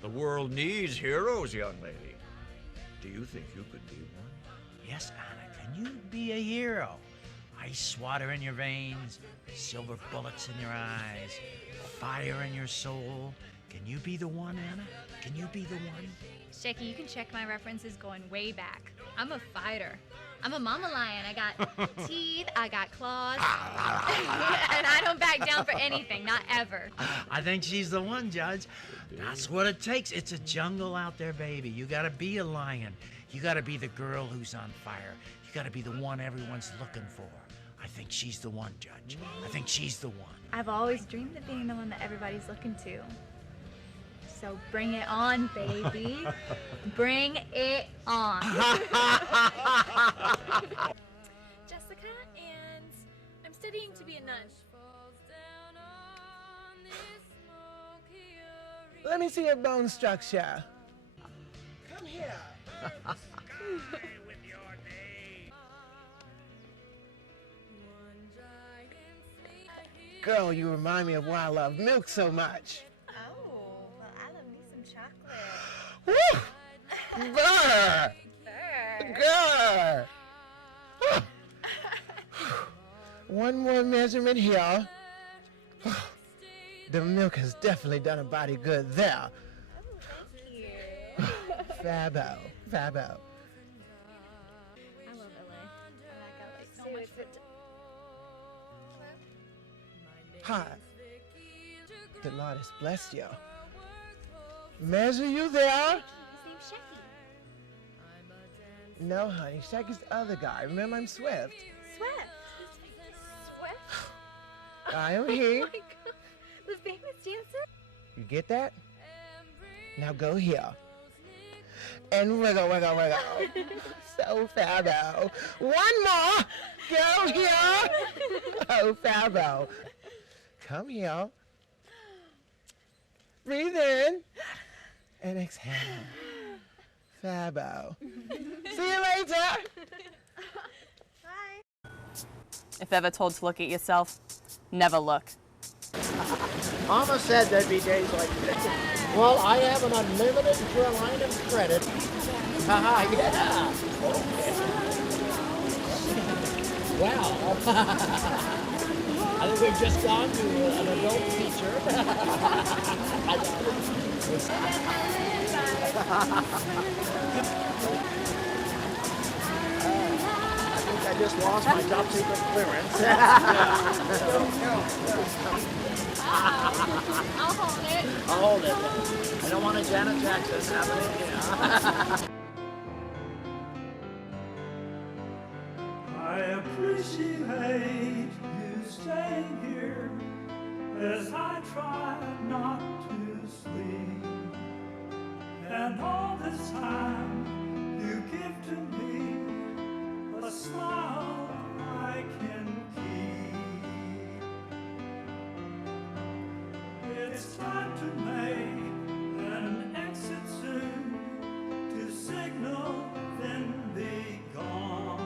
The world needs heroes, young lady. Do you think you could be one? Yes, Anna, can you be a hero? Ice water in your veins, silver bullets in your eyes, fire in your soul. Can you be the one, Anna? Can you be the one? Shecky, you can check my references going way back. I'm a fighter. I'm a mama lion. I got teeth, I got claws, and I don't back down for anything, not ever. I think she's the one, Judge. That's what it takes. It's a jungle out there, baby. You gotta be a lion. You gotta be the girl who's on fire. You gotta be the one everyone's looking for. I think she's the one, Judge. I think she's the one. I've always dreamed of being the one that everybody's looking to. So bring it on, baby. Bring it on. Jessica, and I'm studying to be a nun. Let me see your bone structure. Come here. Girl, you remind me of why I love milk so much. Oh, well, I love me some chocolate. Woo! Brr! Grr! One more measurement here. The milk has definitely done a body good there. Thank you. Fabo, fabo. I love LA. I like LA so much. Hi. The Lord has blessed you. Measure you there? His name's Shecky. No, honey. Shaggy's the other guy. Remember, I'm Swift. Swift. Swift? I am Oh he. my God. The famous dancer? You get that? Now go here. And wiggle, wiggle, wiggle. So fabo. One more. Go here. Oh, fabo. Come here. Breathe in. And exhale. Fabo. See you later. Bye. If ever told to look at yourself, never look. Mama said there'd be days like this. Well, I have an unlimited line of credit. Haha, yeah. Wow. I think we've just gone to an adult feature. I think I just lost my top secret clearance. I'll hold it. I'll hold it. I don't want a Janet Jackson happening. I appreciate you staying here as I try not to sleep. And all this time you give to me a smile I can keep. It's time to make an exit soon, to signal then be gone.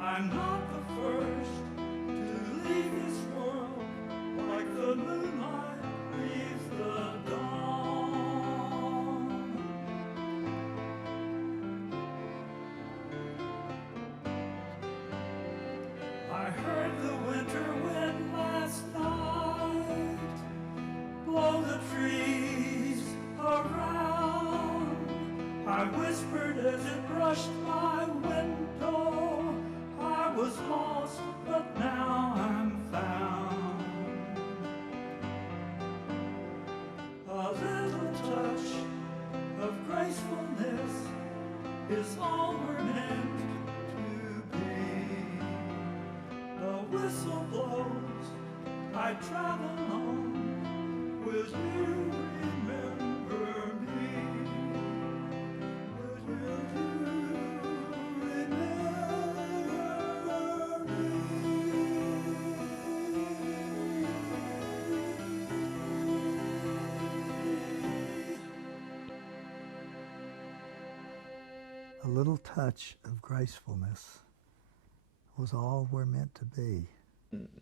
I'm not the first to leave this world, like the moonlight leaves the dawn. I heard the winter wind last night blow the trees around. I whispered as it brushed my window, I was lost, but now I'm found. A little touch of gracefulness is all we're meant to be. The whistle blows, I travel on. Will you remember me? Will you remember me? little touch of gracefulness was all we're meant to be.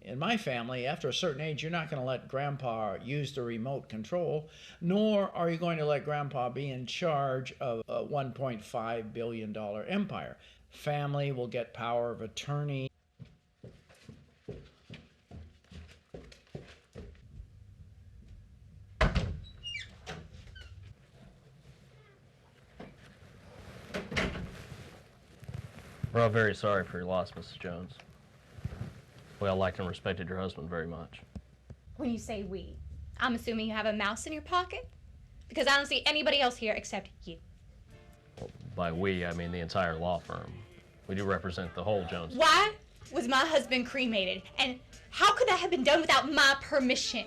In my family, after a certain age, you're not going to let Grandpa use the remote control, nor are you going to let Grandpa be in charge of a $1.5 billion empire. Family will get power of attorney. We're all very sorry for your loss, Mrs. Jones. We all liked and respected your husband very much. When you say we, I'm assuming you have a mouse in your pocket? Because I don't see anybody else here except you. Well, by we, I mean the entire law firm. We do represent the whole Jones. Why was my husband cremated? And how could that have been done without my permission?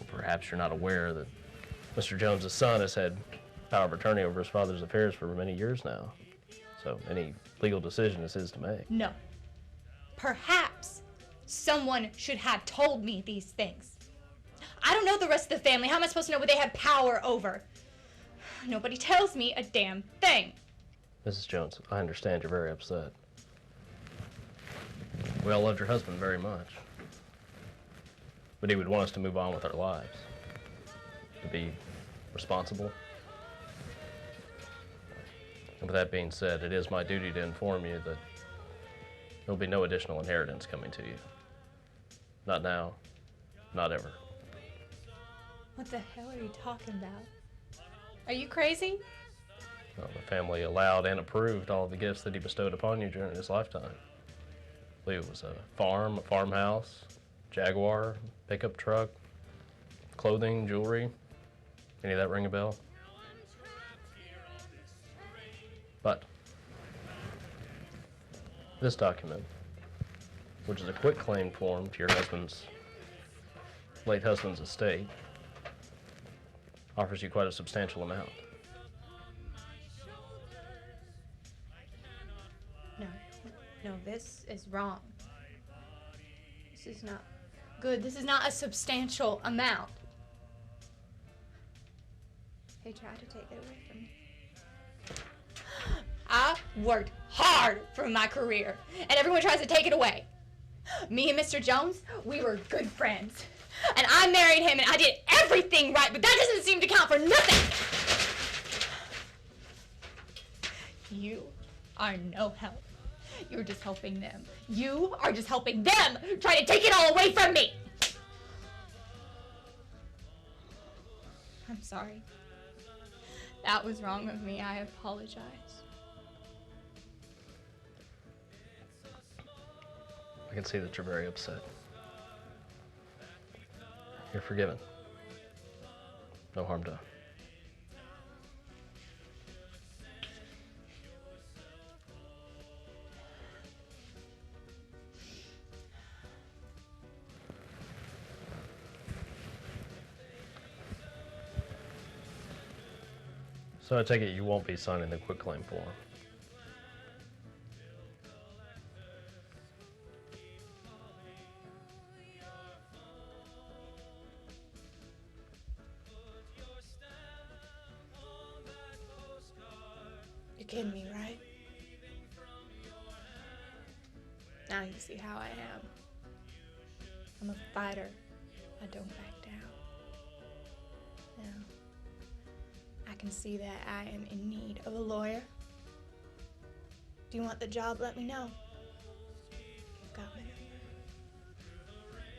Well, perhaps you're not aware that Mr. Jones' son has had power of attorney over his father's affairs for many years now. So any legal decision is his to make. No. Perhaps someone should have told me these things. I don't know the rest of the family. How am I supposed to know what they have power over? Nobody tells me a damn thing. Mrs. Jones, I understand you're very upset. We all loved your husband very much. But he would want us to move on with our lives. To be responsible. And with that being said, it is my duty to inform you that there'll be no additional inheritance coming to you. Not now, not ever. What the hell are you talking about? Are you crazy? Well, the family allowed and approved all the gifts that he bestowed upon you during his lifetime. I believe it was a farm, a farmhouse, Jaguar, pickup truck, clothing, jewelry. Any of that ring a bell? But this document, which is a quitclaim form to your late husband's estate, offers you quite a substantial amount. No, this is wrong. This is not good. This is not a substantial amount. They tried to take it away from me. I worked hard for my career, and everyone tries to take it away. Me and Mr. Jones, we were good friends. And I married him, and I did everything right, but that doesn't seem to count for nothing. You are no help. You're just helping them. You are just helping them try to take it all away from me. I'm sorry. That was wrong of me. I apologize. I can see that you're very upset. You're forgiven. No harm done. So I take it you won't be signing the quitclaim form. You're kidding me, right? Now you see how I am. I'm a fighter. I don't back down. Now, I can see that I am in need of a lawyer. Do you want the job? Let me know. You've got my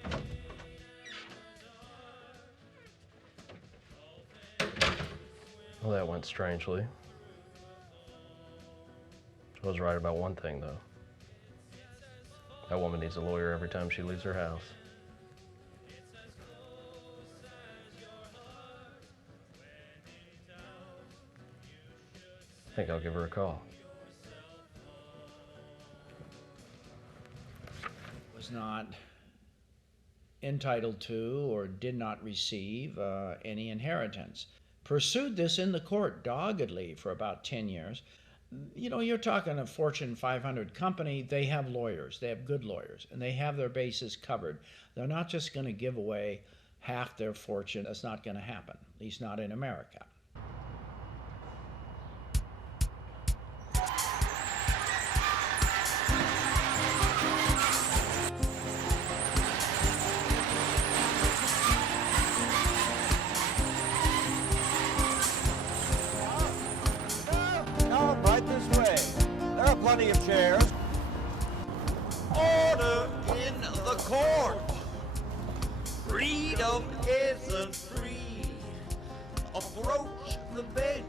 number. Well, that went strangely. I was right about one thing, though. That woman needs a lawyer every time she leaves her house. I think I'll give her a call. Was not entitled to or did not receive any inheritance. Pursued this in the court doggedly for about 10 years. You know, you're talking a Fortune 500 company. They have lawyers. They have good lawyers, and they have their bases covered. They're not just going to give away half their fortune. That's not going to happen, at least not in America. love isn't free. Approach the bench,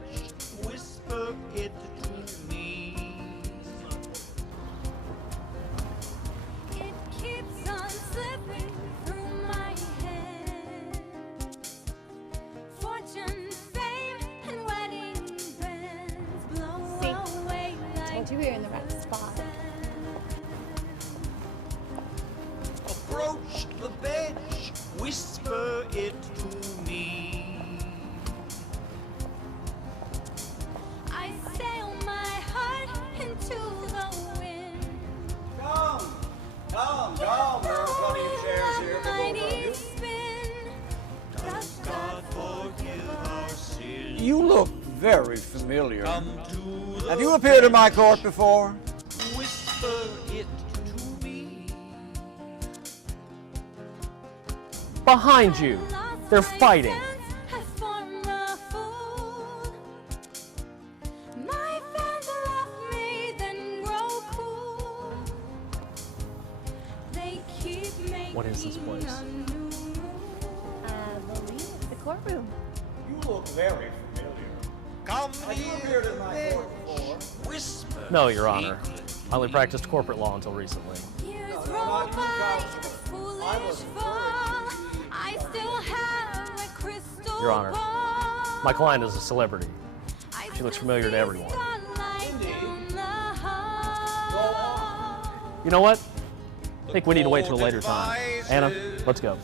whisper it to me. It keeps on slipping through my head. Fortune, fame, and wedding bands blow away like Told you we were in the right spot. Approach the bench, whisper it to me. I sail my heart into the wind. Come, there are plenty of chairs here for both of you. Spin. Does God forgive our sins? You look very familiar. Have you appeared in my court before? Whisper it to me. Behind you. They're fighting. Has formed a fool. My fans love me, then grow cool. They keep making What is this place? I believe it's the courtroom. You look very familiar. Come Have you appeared in my court before? Whisper. No, Your Honor. I only practiced corporate law until recently. Years roll by, the foolish fall. I still have a crystal Your Honor, ball. my client is a celebrity. She looks familiar to everyone. You know what? I think we need to wait till a later time. Anna, let's go.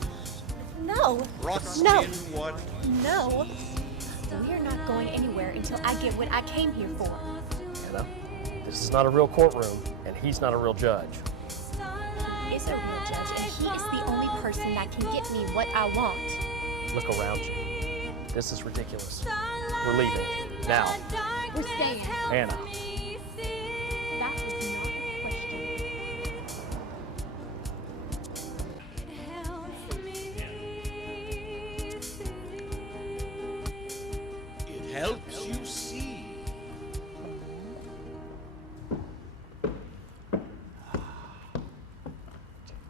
No. Trust No. in what No. We are not going anywhere until I get what I came here for. Anna, this is not a real courtroom, and he's not a real judge. He is a real judge, and he is the only person that can get me what I want. Look around you. This is ridiculous. We're leaving. Now. We're staying. Anna. That was not a question. it helps you see. You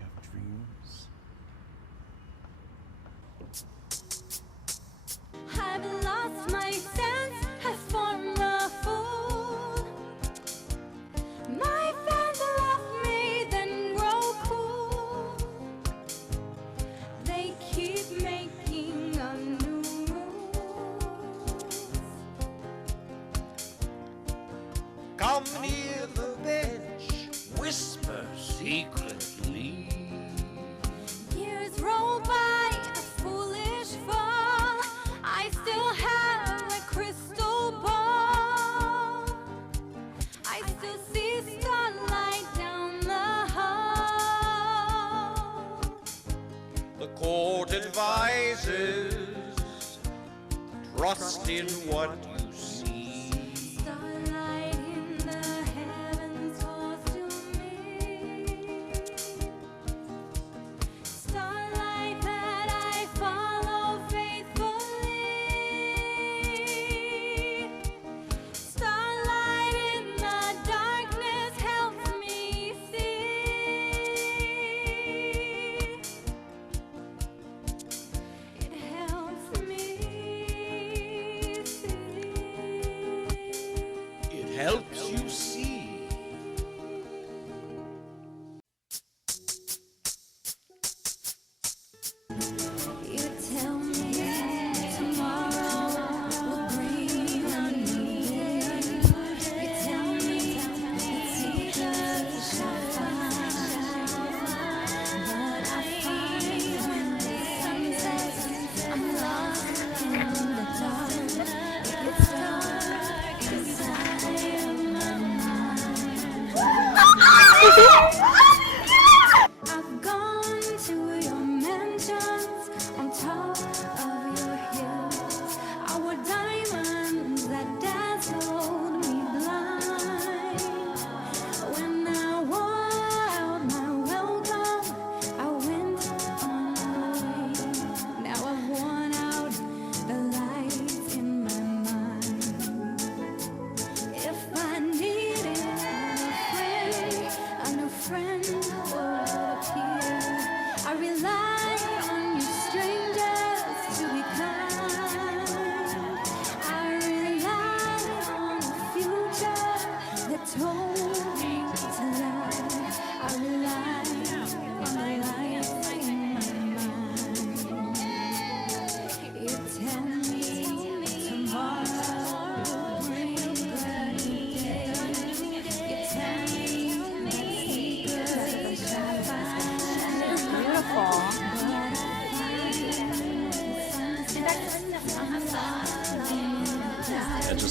have dreams. I've lost my sense, have formed a fool. My fans love me, then grow cool. They keep making a new rules. Come near the bench, whisper secretly. Years roll by, the foolish fall. I still have a crystal ball. I still see starlight down the hall. The court advises, trust in what you see. Starlight in the heavens falls to me. Starlight that I follow faithfully. Starlight in the darkness helps me see. It helps me see.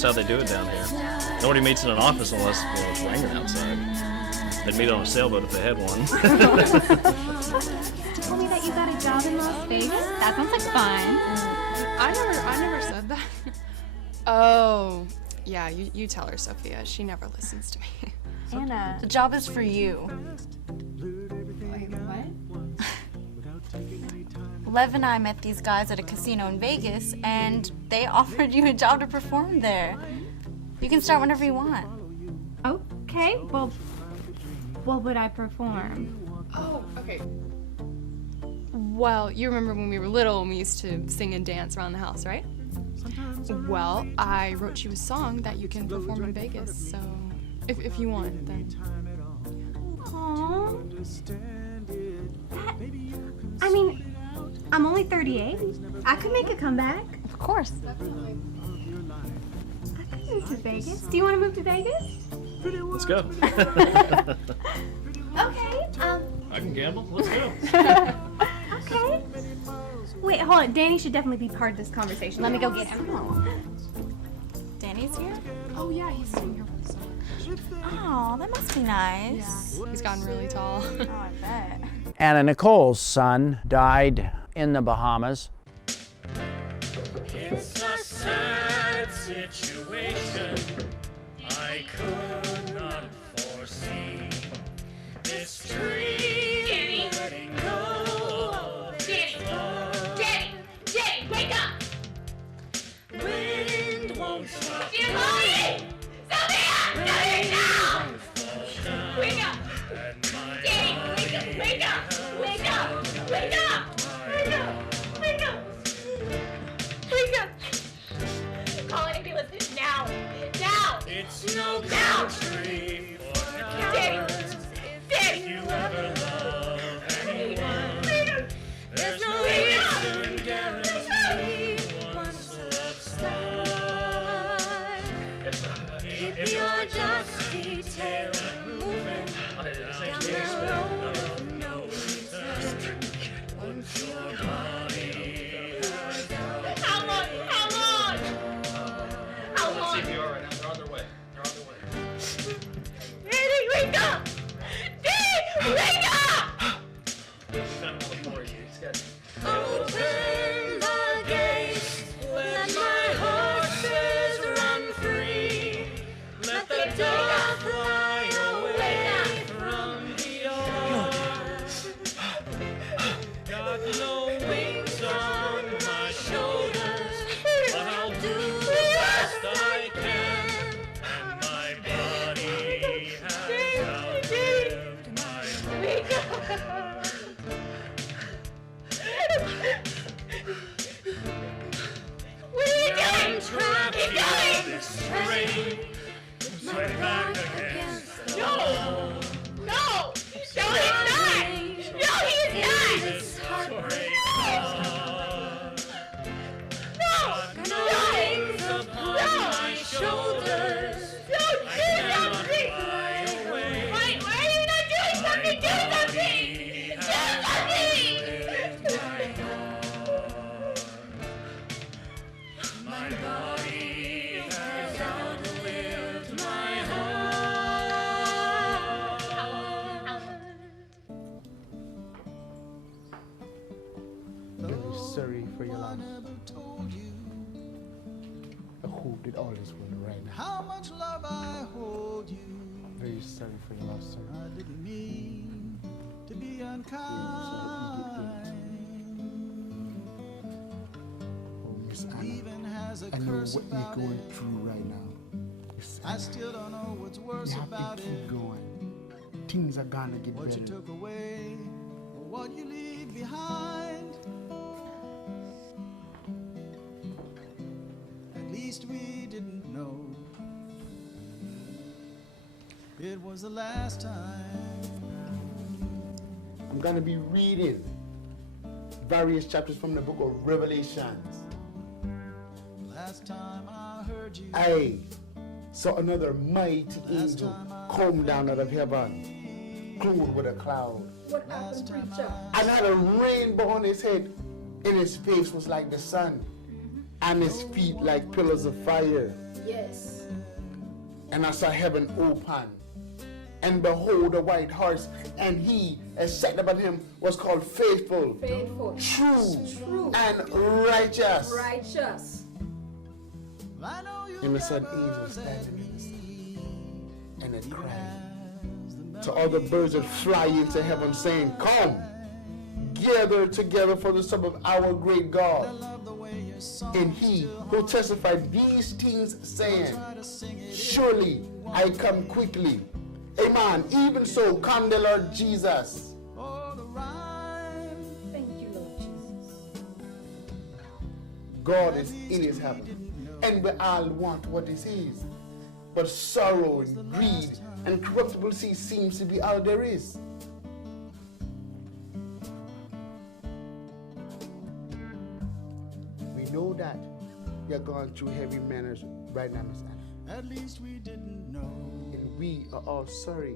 That's how they do it down here. Nobody meets in an office unless it's raining outside. They'd meet on a sailboat if they had one. You told me that you got a job in Las Vegas? That sounds like fun. I never said that. Oh, yeah, you tell her, Sophia. She never listens to me. Anna, the job is for you. Wait, what? Lev and I met these guys at a casino in Vegas, and they offered you a job to perform there. You can start whenever you want. Okay, well, what would I perform? Oh, okay. Well, you remember when we were little and we used to sing and dance around the house, right? Well, I wrote you a song that you can perform in Vegas, so if you want, then. Aww. I mean, I'm only 38. I could make a comeback. Of course. I could move to Vegas. Do you want to move to Vegas? Let's go. Okay. I can gamble. Let's go. Okay. Wait, hold on. Danny should definitely be part of this conversation. Let me go get him. Danny's here? Oh, yeah, he's sitting here with the song. Oh, that must be nice. Yeah. He's gotten really tall. Oh, I bet. Anna Nicole's son died in the Bahamas. It's a sad situation I could not foresee. This tree letting go of its love. Jenny, wake up! Wind won't stop. Sophia! Now! Wake up! Jenny, wake up! Wake up! Wake up! Wake up! Wake up! Wake up! Call an ambulance now! Now! It's no country for cowards. If you ever love anyone, there's no reason guarantee once love starts. If you're just detail and moving down the road of no return, once your body has gone. How long? How long? How long? Let's see if you are right now. They're on their way. Danny, wake up! Danny, wake up! Open the gates, let my horses run free. Let the dove fly away from the earth. Got no wings on my shoulders, but I'll do the best I can. And my body has outlived my Wake up! What are you doing? trapped Keep in going! this train. My back against the No! wall. No! No, he's not! No, he's not! This great No! no wings upon my shoulders. Don't I do cannot something! fly away. Why are you not doing something? Do something! Do something! My body has outlived my heart. Very sorry for your loss. I hope that all is well right now. How much love I hold you. Very sorry for your loss, sir. I didn't mean to be unkind. Oh, Miss Anna, Even has a I know curse what you're about going it. through right now. Miss I Anna, still don't know what's worse you have about to it. keep going. Things are gonna get What you better. took away, or what you leave behind. At least we didn't know. It was the last time. I'm gonna be reading various chapters from the book of Revelations. Last time I heard you. I saw another mighty angel come down out of heaven, clothed with a cloud, What happened, preacher? and had a rainbow on his head, and his face was like the sun, and his feet like pillars of fire. Yes. And I saw heaven open, and behold a white horse, and he as sat upon him was called faithful, true, and righteous. Righteous. And I saw an angel standing in the sea, and it cried to all the birds that fly into heaven, saying, Come, gather together for the supper of our great God. And he who testified these things, saying, Surely I come quickly. Amen. Even so, come the Lord Jesus. Thank you, Lord Jesus. God is in his heaven, and we all want what is his. But sorrow and greed and corruptible seed seems to be all there is. We know that you're going through heavy manners right now, Miss Anna. At least we didn't know. And we are all sorry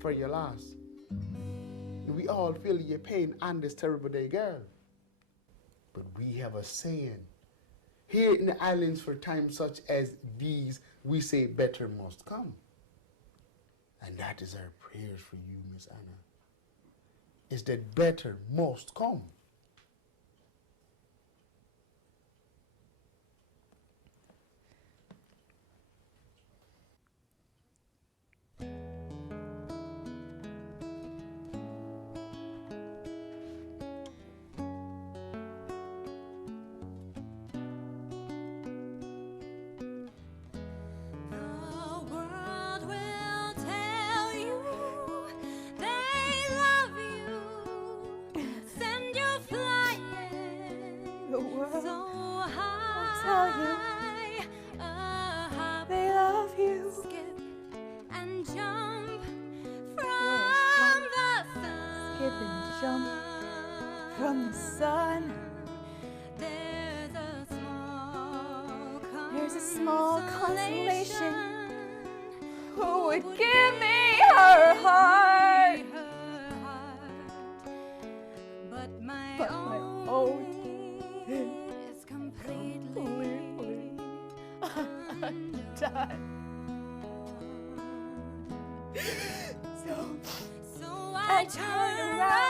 for your loss. And we all feel your pain on this terrible day, girl. But we have a saying. Here in the islands for times such as these, we say better must come. And that is our prayers for you, Miss Anna. Is that better must come. From the sun, there's a small consolation. Who would give me her heart? But my own is completely undone. So I turn around.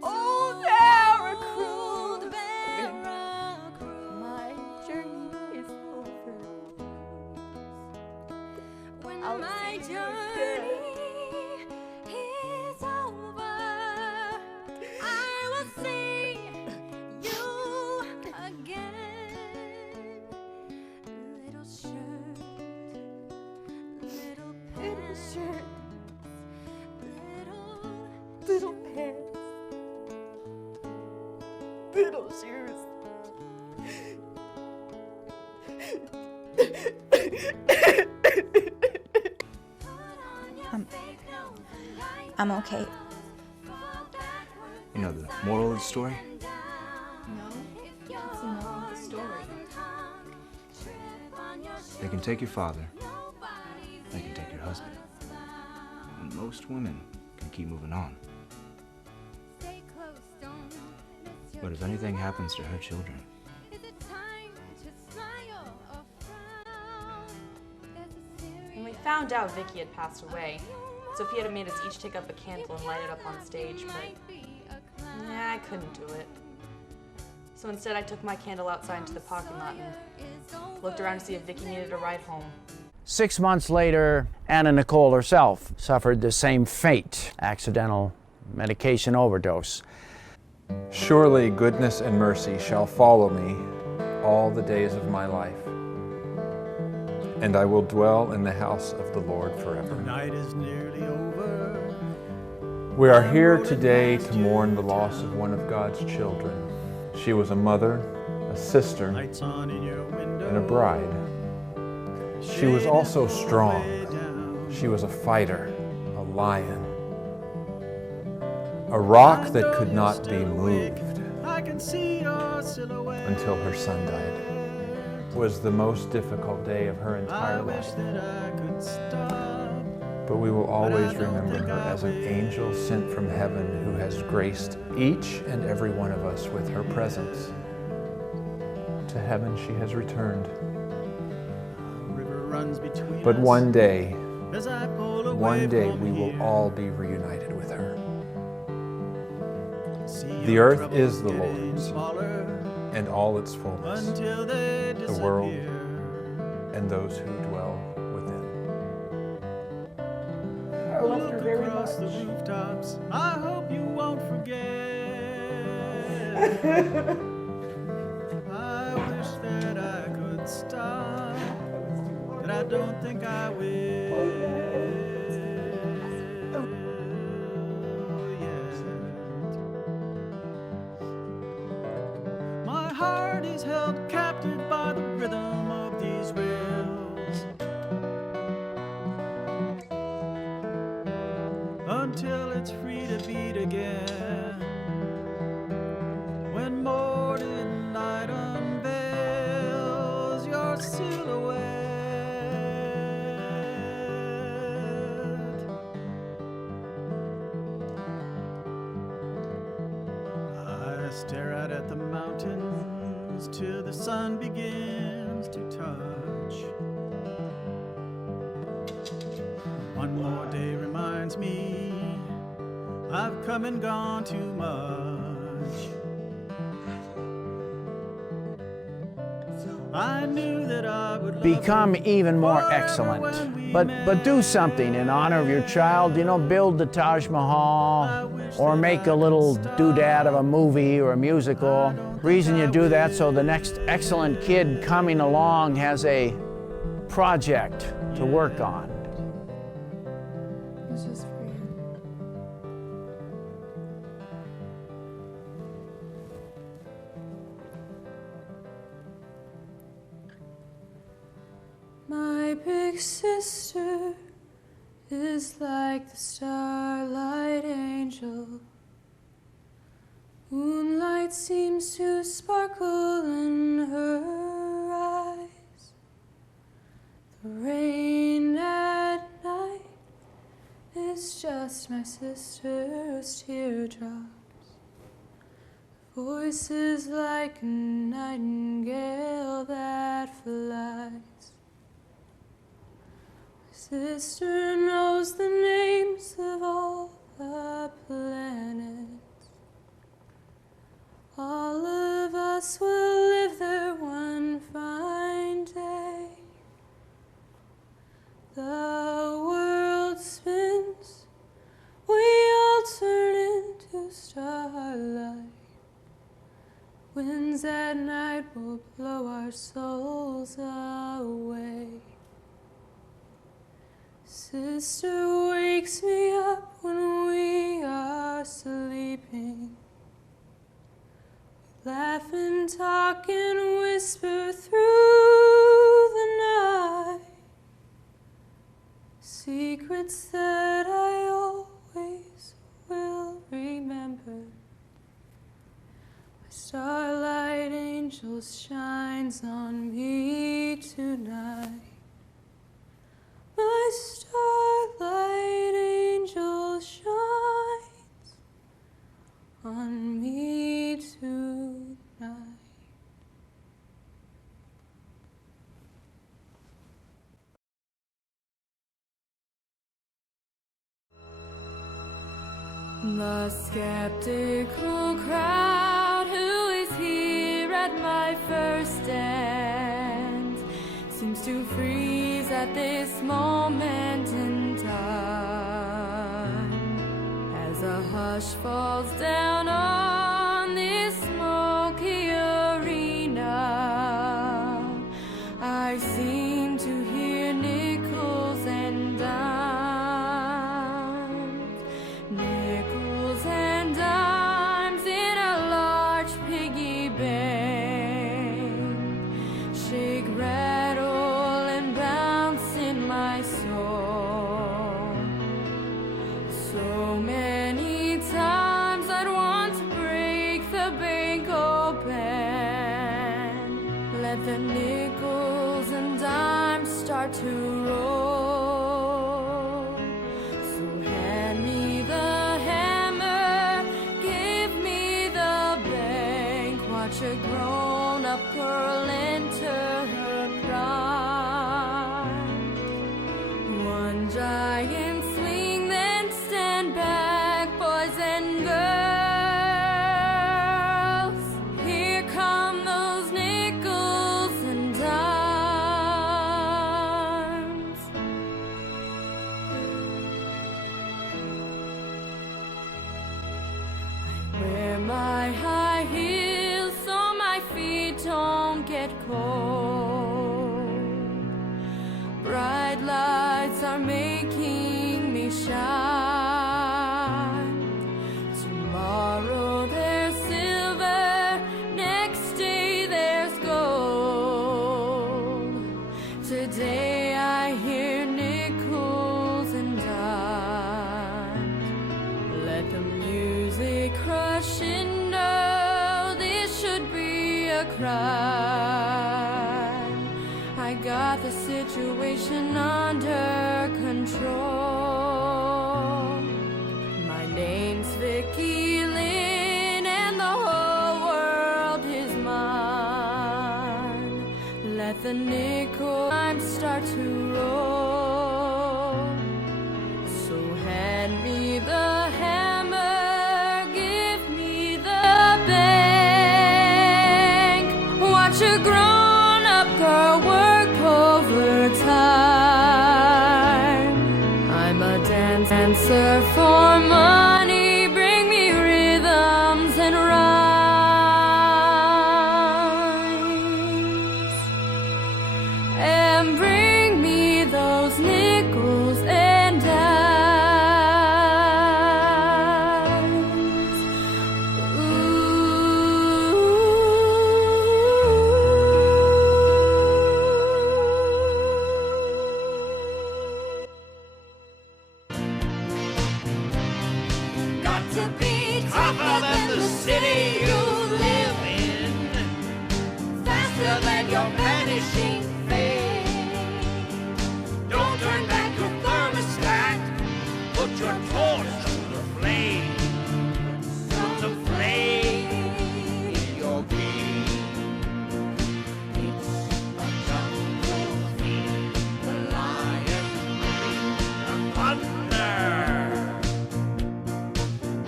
Oh, Veracruz, my journey is over. When my journey is over, I will see you again. Little shirt, little pants, little pants, little shoes. I'm okay. You know the moral of the story? What's the moral of the story? They can take your father. They can take your husband. And most women can keep moving on. But if anything happens to her children, When we found out Vicky had passed away, Sophia had made us each take up a candle and light it up on stage, but I couldn't do it. So instead I took my candle outside into the parking lot and looked around to see if Vicky needed a ride home. 6 months later, Anna Nicole herself suffered the same fate, accidental medication overdose. Surely goodness and mercy shall follow me all the days of my life, and I will dwell in the house of the Lord forever. The night is nearly over. We are here today to mourn the loss of one of God's children. She was a mother, a sister, Lights on in your window. and a bride. She was also strong. She was a fighter, a lion, a rock that could not be moved I can see your silhouette. until her son died. It was the most difficult day of her I entire wish life. that I could stop. but we will always remember her as an angel sent from heaven who has graced each and every one of us with her presence. To heaven she has returned. But one day we will all be reunited with her. The earth is the Lord's, and all its fullness, the world and those who dwell within. I love her very much. The rooftops, I hope you won't forget. I wish that I could stop, but I don't think I will. My heart is held captive by the rhythm of these rails until it's free to beat again. When morning light unveils your silhouette, I stare out at the mountains till the sun begins to touch. One more day reminds me I've come and gone too much. I knew that I would become even more excellent. But do something in honor of your child. You know, build the Taj Mahal or make a little doodad of a movie or a musical. Reason you do that so the next excellent kid coming along has a project to work on. This is for you. My big sister is like the starlight angel. Moonlight seems to sparkle in her eyes. The rain at night is just my sister's teardrops. Voice is like a nightingale that flies. Sister knows the names of all the planets. All of us will live there one fine day. The world spins, we all turn into starlight. Winds at night will blow our souls away. Sister wakes me up when we are sleeping. We laugh and talk and whisper through the night. Secrets that I always will remember. My starlight angel shines on me tonight. My starlight angel shines on me tonight. The skeptical crowd who is here at my first dance seems to freeze at this moment in time as a hush falls down on this smoky arena. I seem to hear nickels and dimes, nickels and dimes in a large piggy bank. Shake, rattle, and bounce in my soul. So many times I'd want to break the bank open. Let the nickels and dimes start to roll. grown-up girl enter her prime. One giant swing, then stand back, boys and girls. Here come those nickels and dimes. I wear my high heels so my feet don't get cold. Bright lights are making me shine. Tomorrow there's silver, next day there's gold. Today I hear nickels and dimes. Let the music crush in, no, this should be a crime. I got the situation under control. My name's Vicky Lynn and the whole world is mine. Let the nickel time start to roll. So hand me the hammer, give me the bank. Watch a grown-up girl work overtime. I'm a dancer for money, bring me rhythms and rhymes. And bring me those nickels and dimes. Got to be tougher than the city you live in, faster than your vanishing fame. Don't turn back your thermostat, put your torch to the flame. Put the flame in your beam. It's a jungle theme, the lion, the thunder.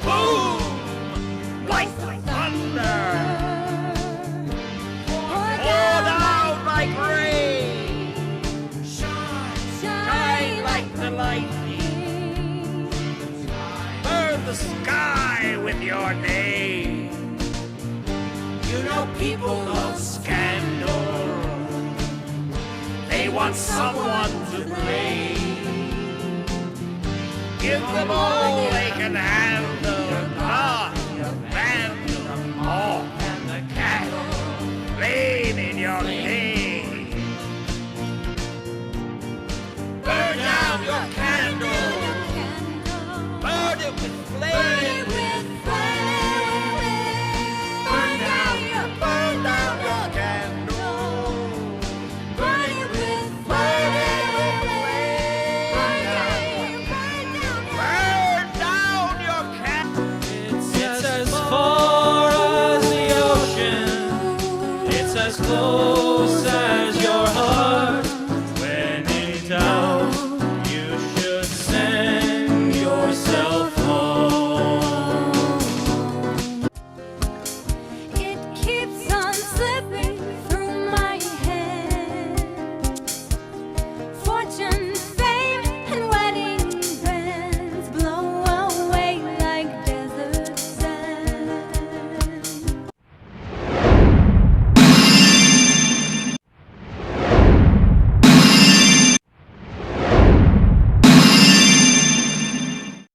Boom! Like thunder! Pour down like rain! Shine like the lightning! Burn the sky with your name! You know people love scandal. They want someone to blame. Give them all they can handle. God, vandal, the moth and the cattle, flame in your name. Burn down your candle. Burn it with flame. Burn down your candle. Burn it with flame. Burn down your candle. It's as far as the ocean. It's as close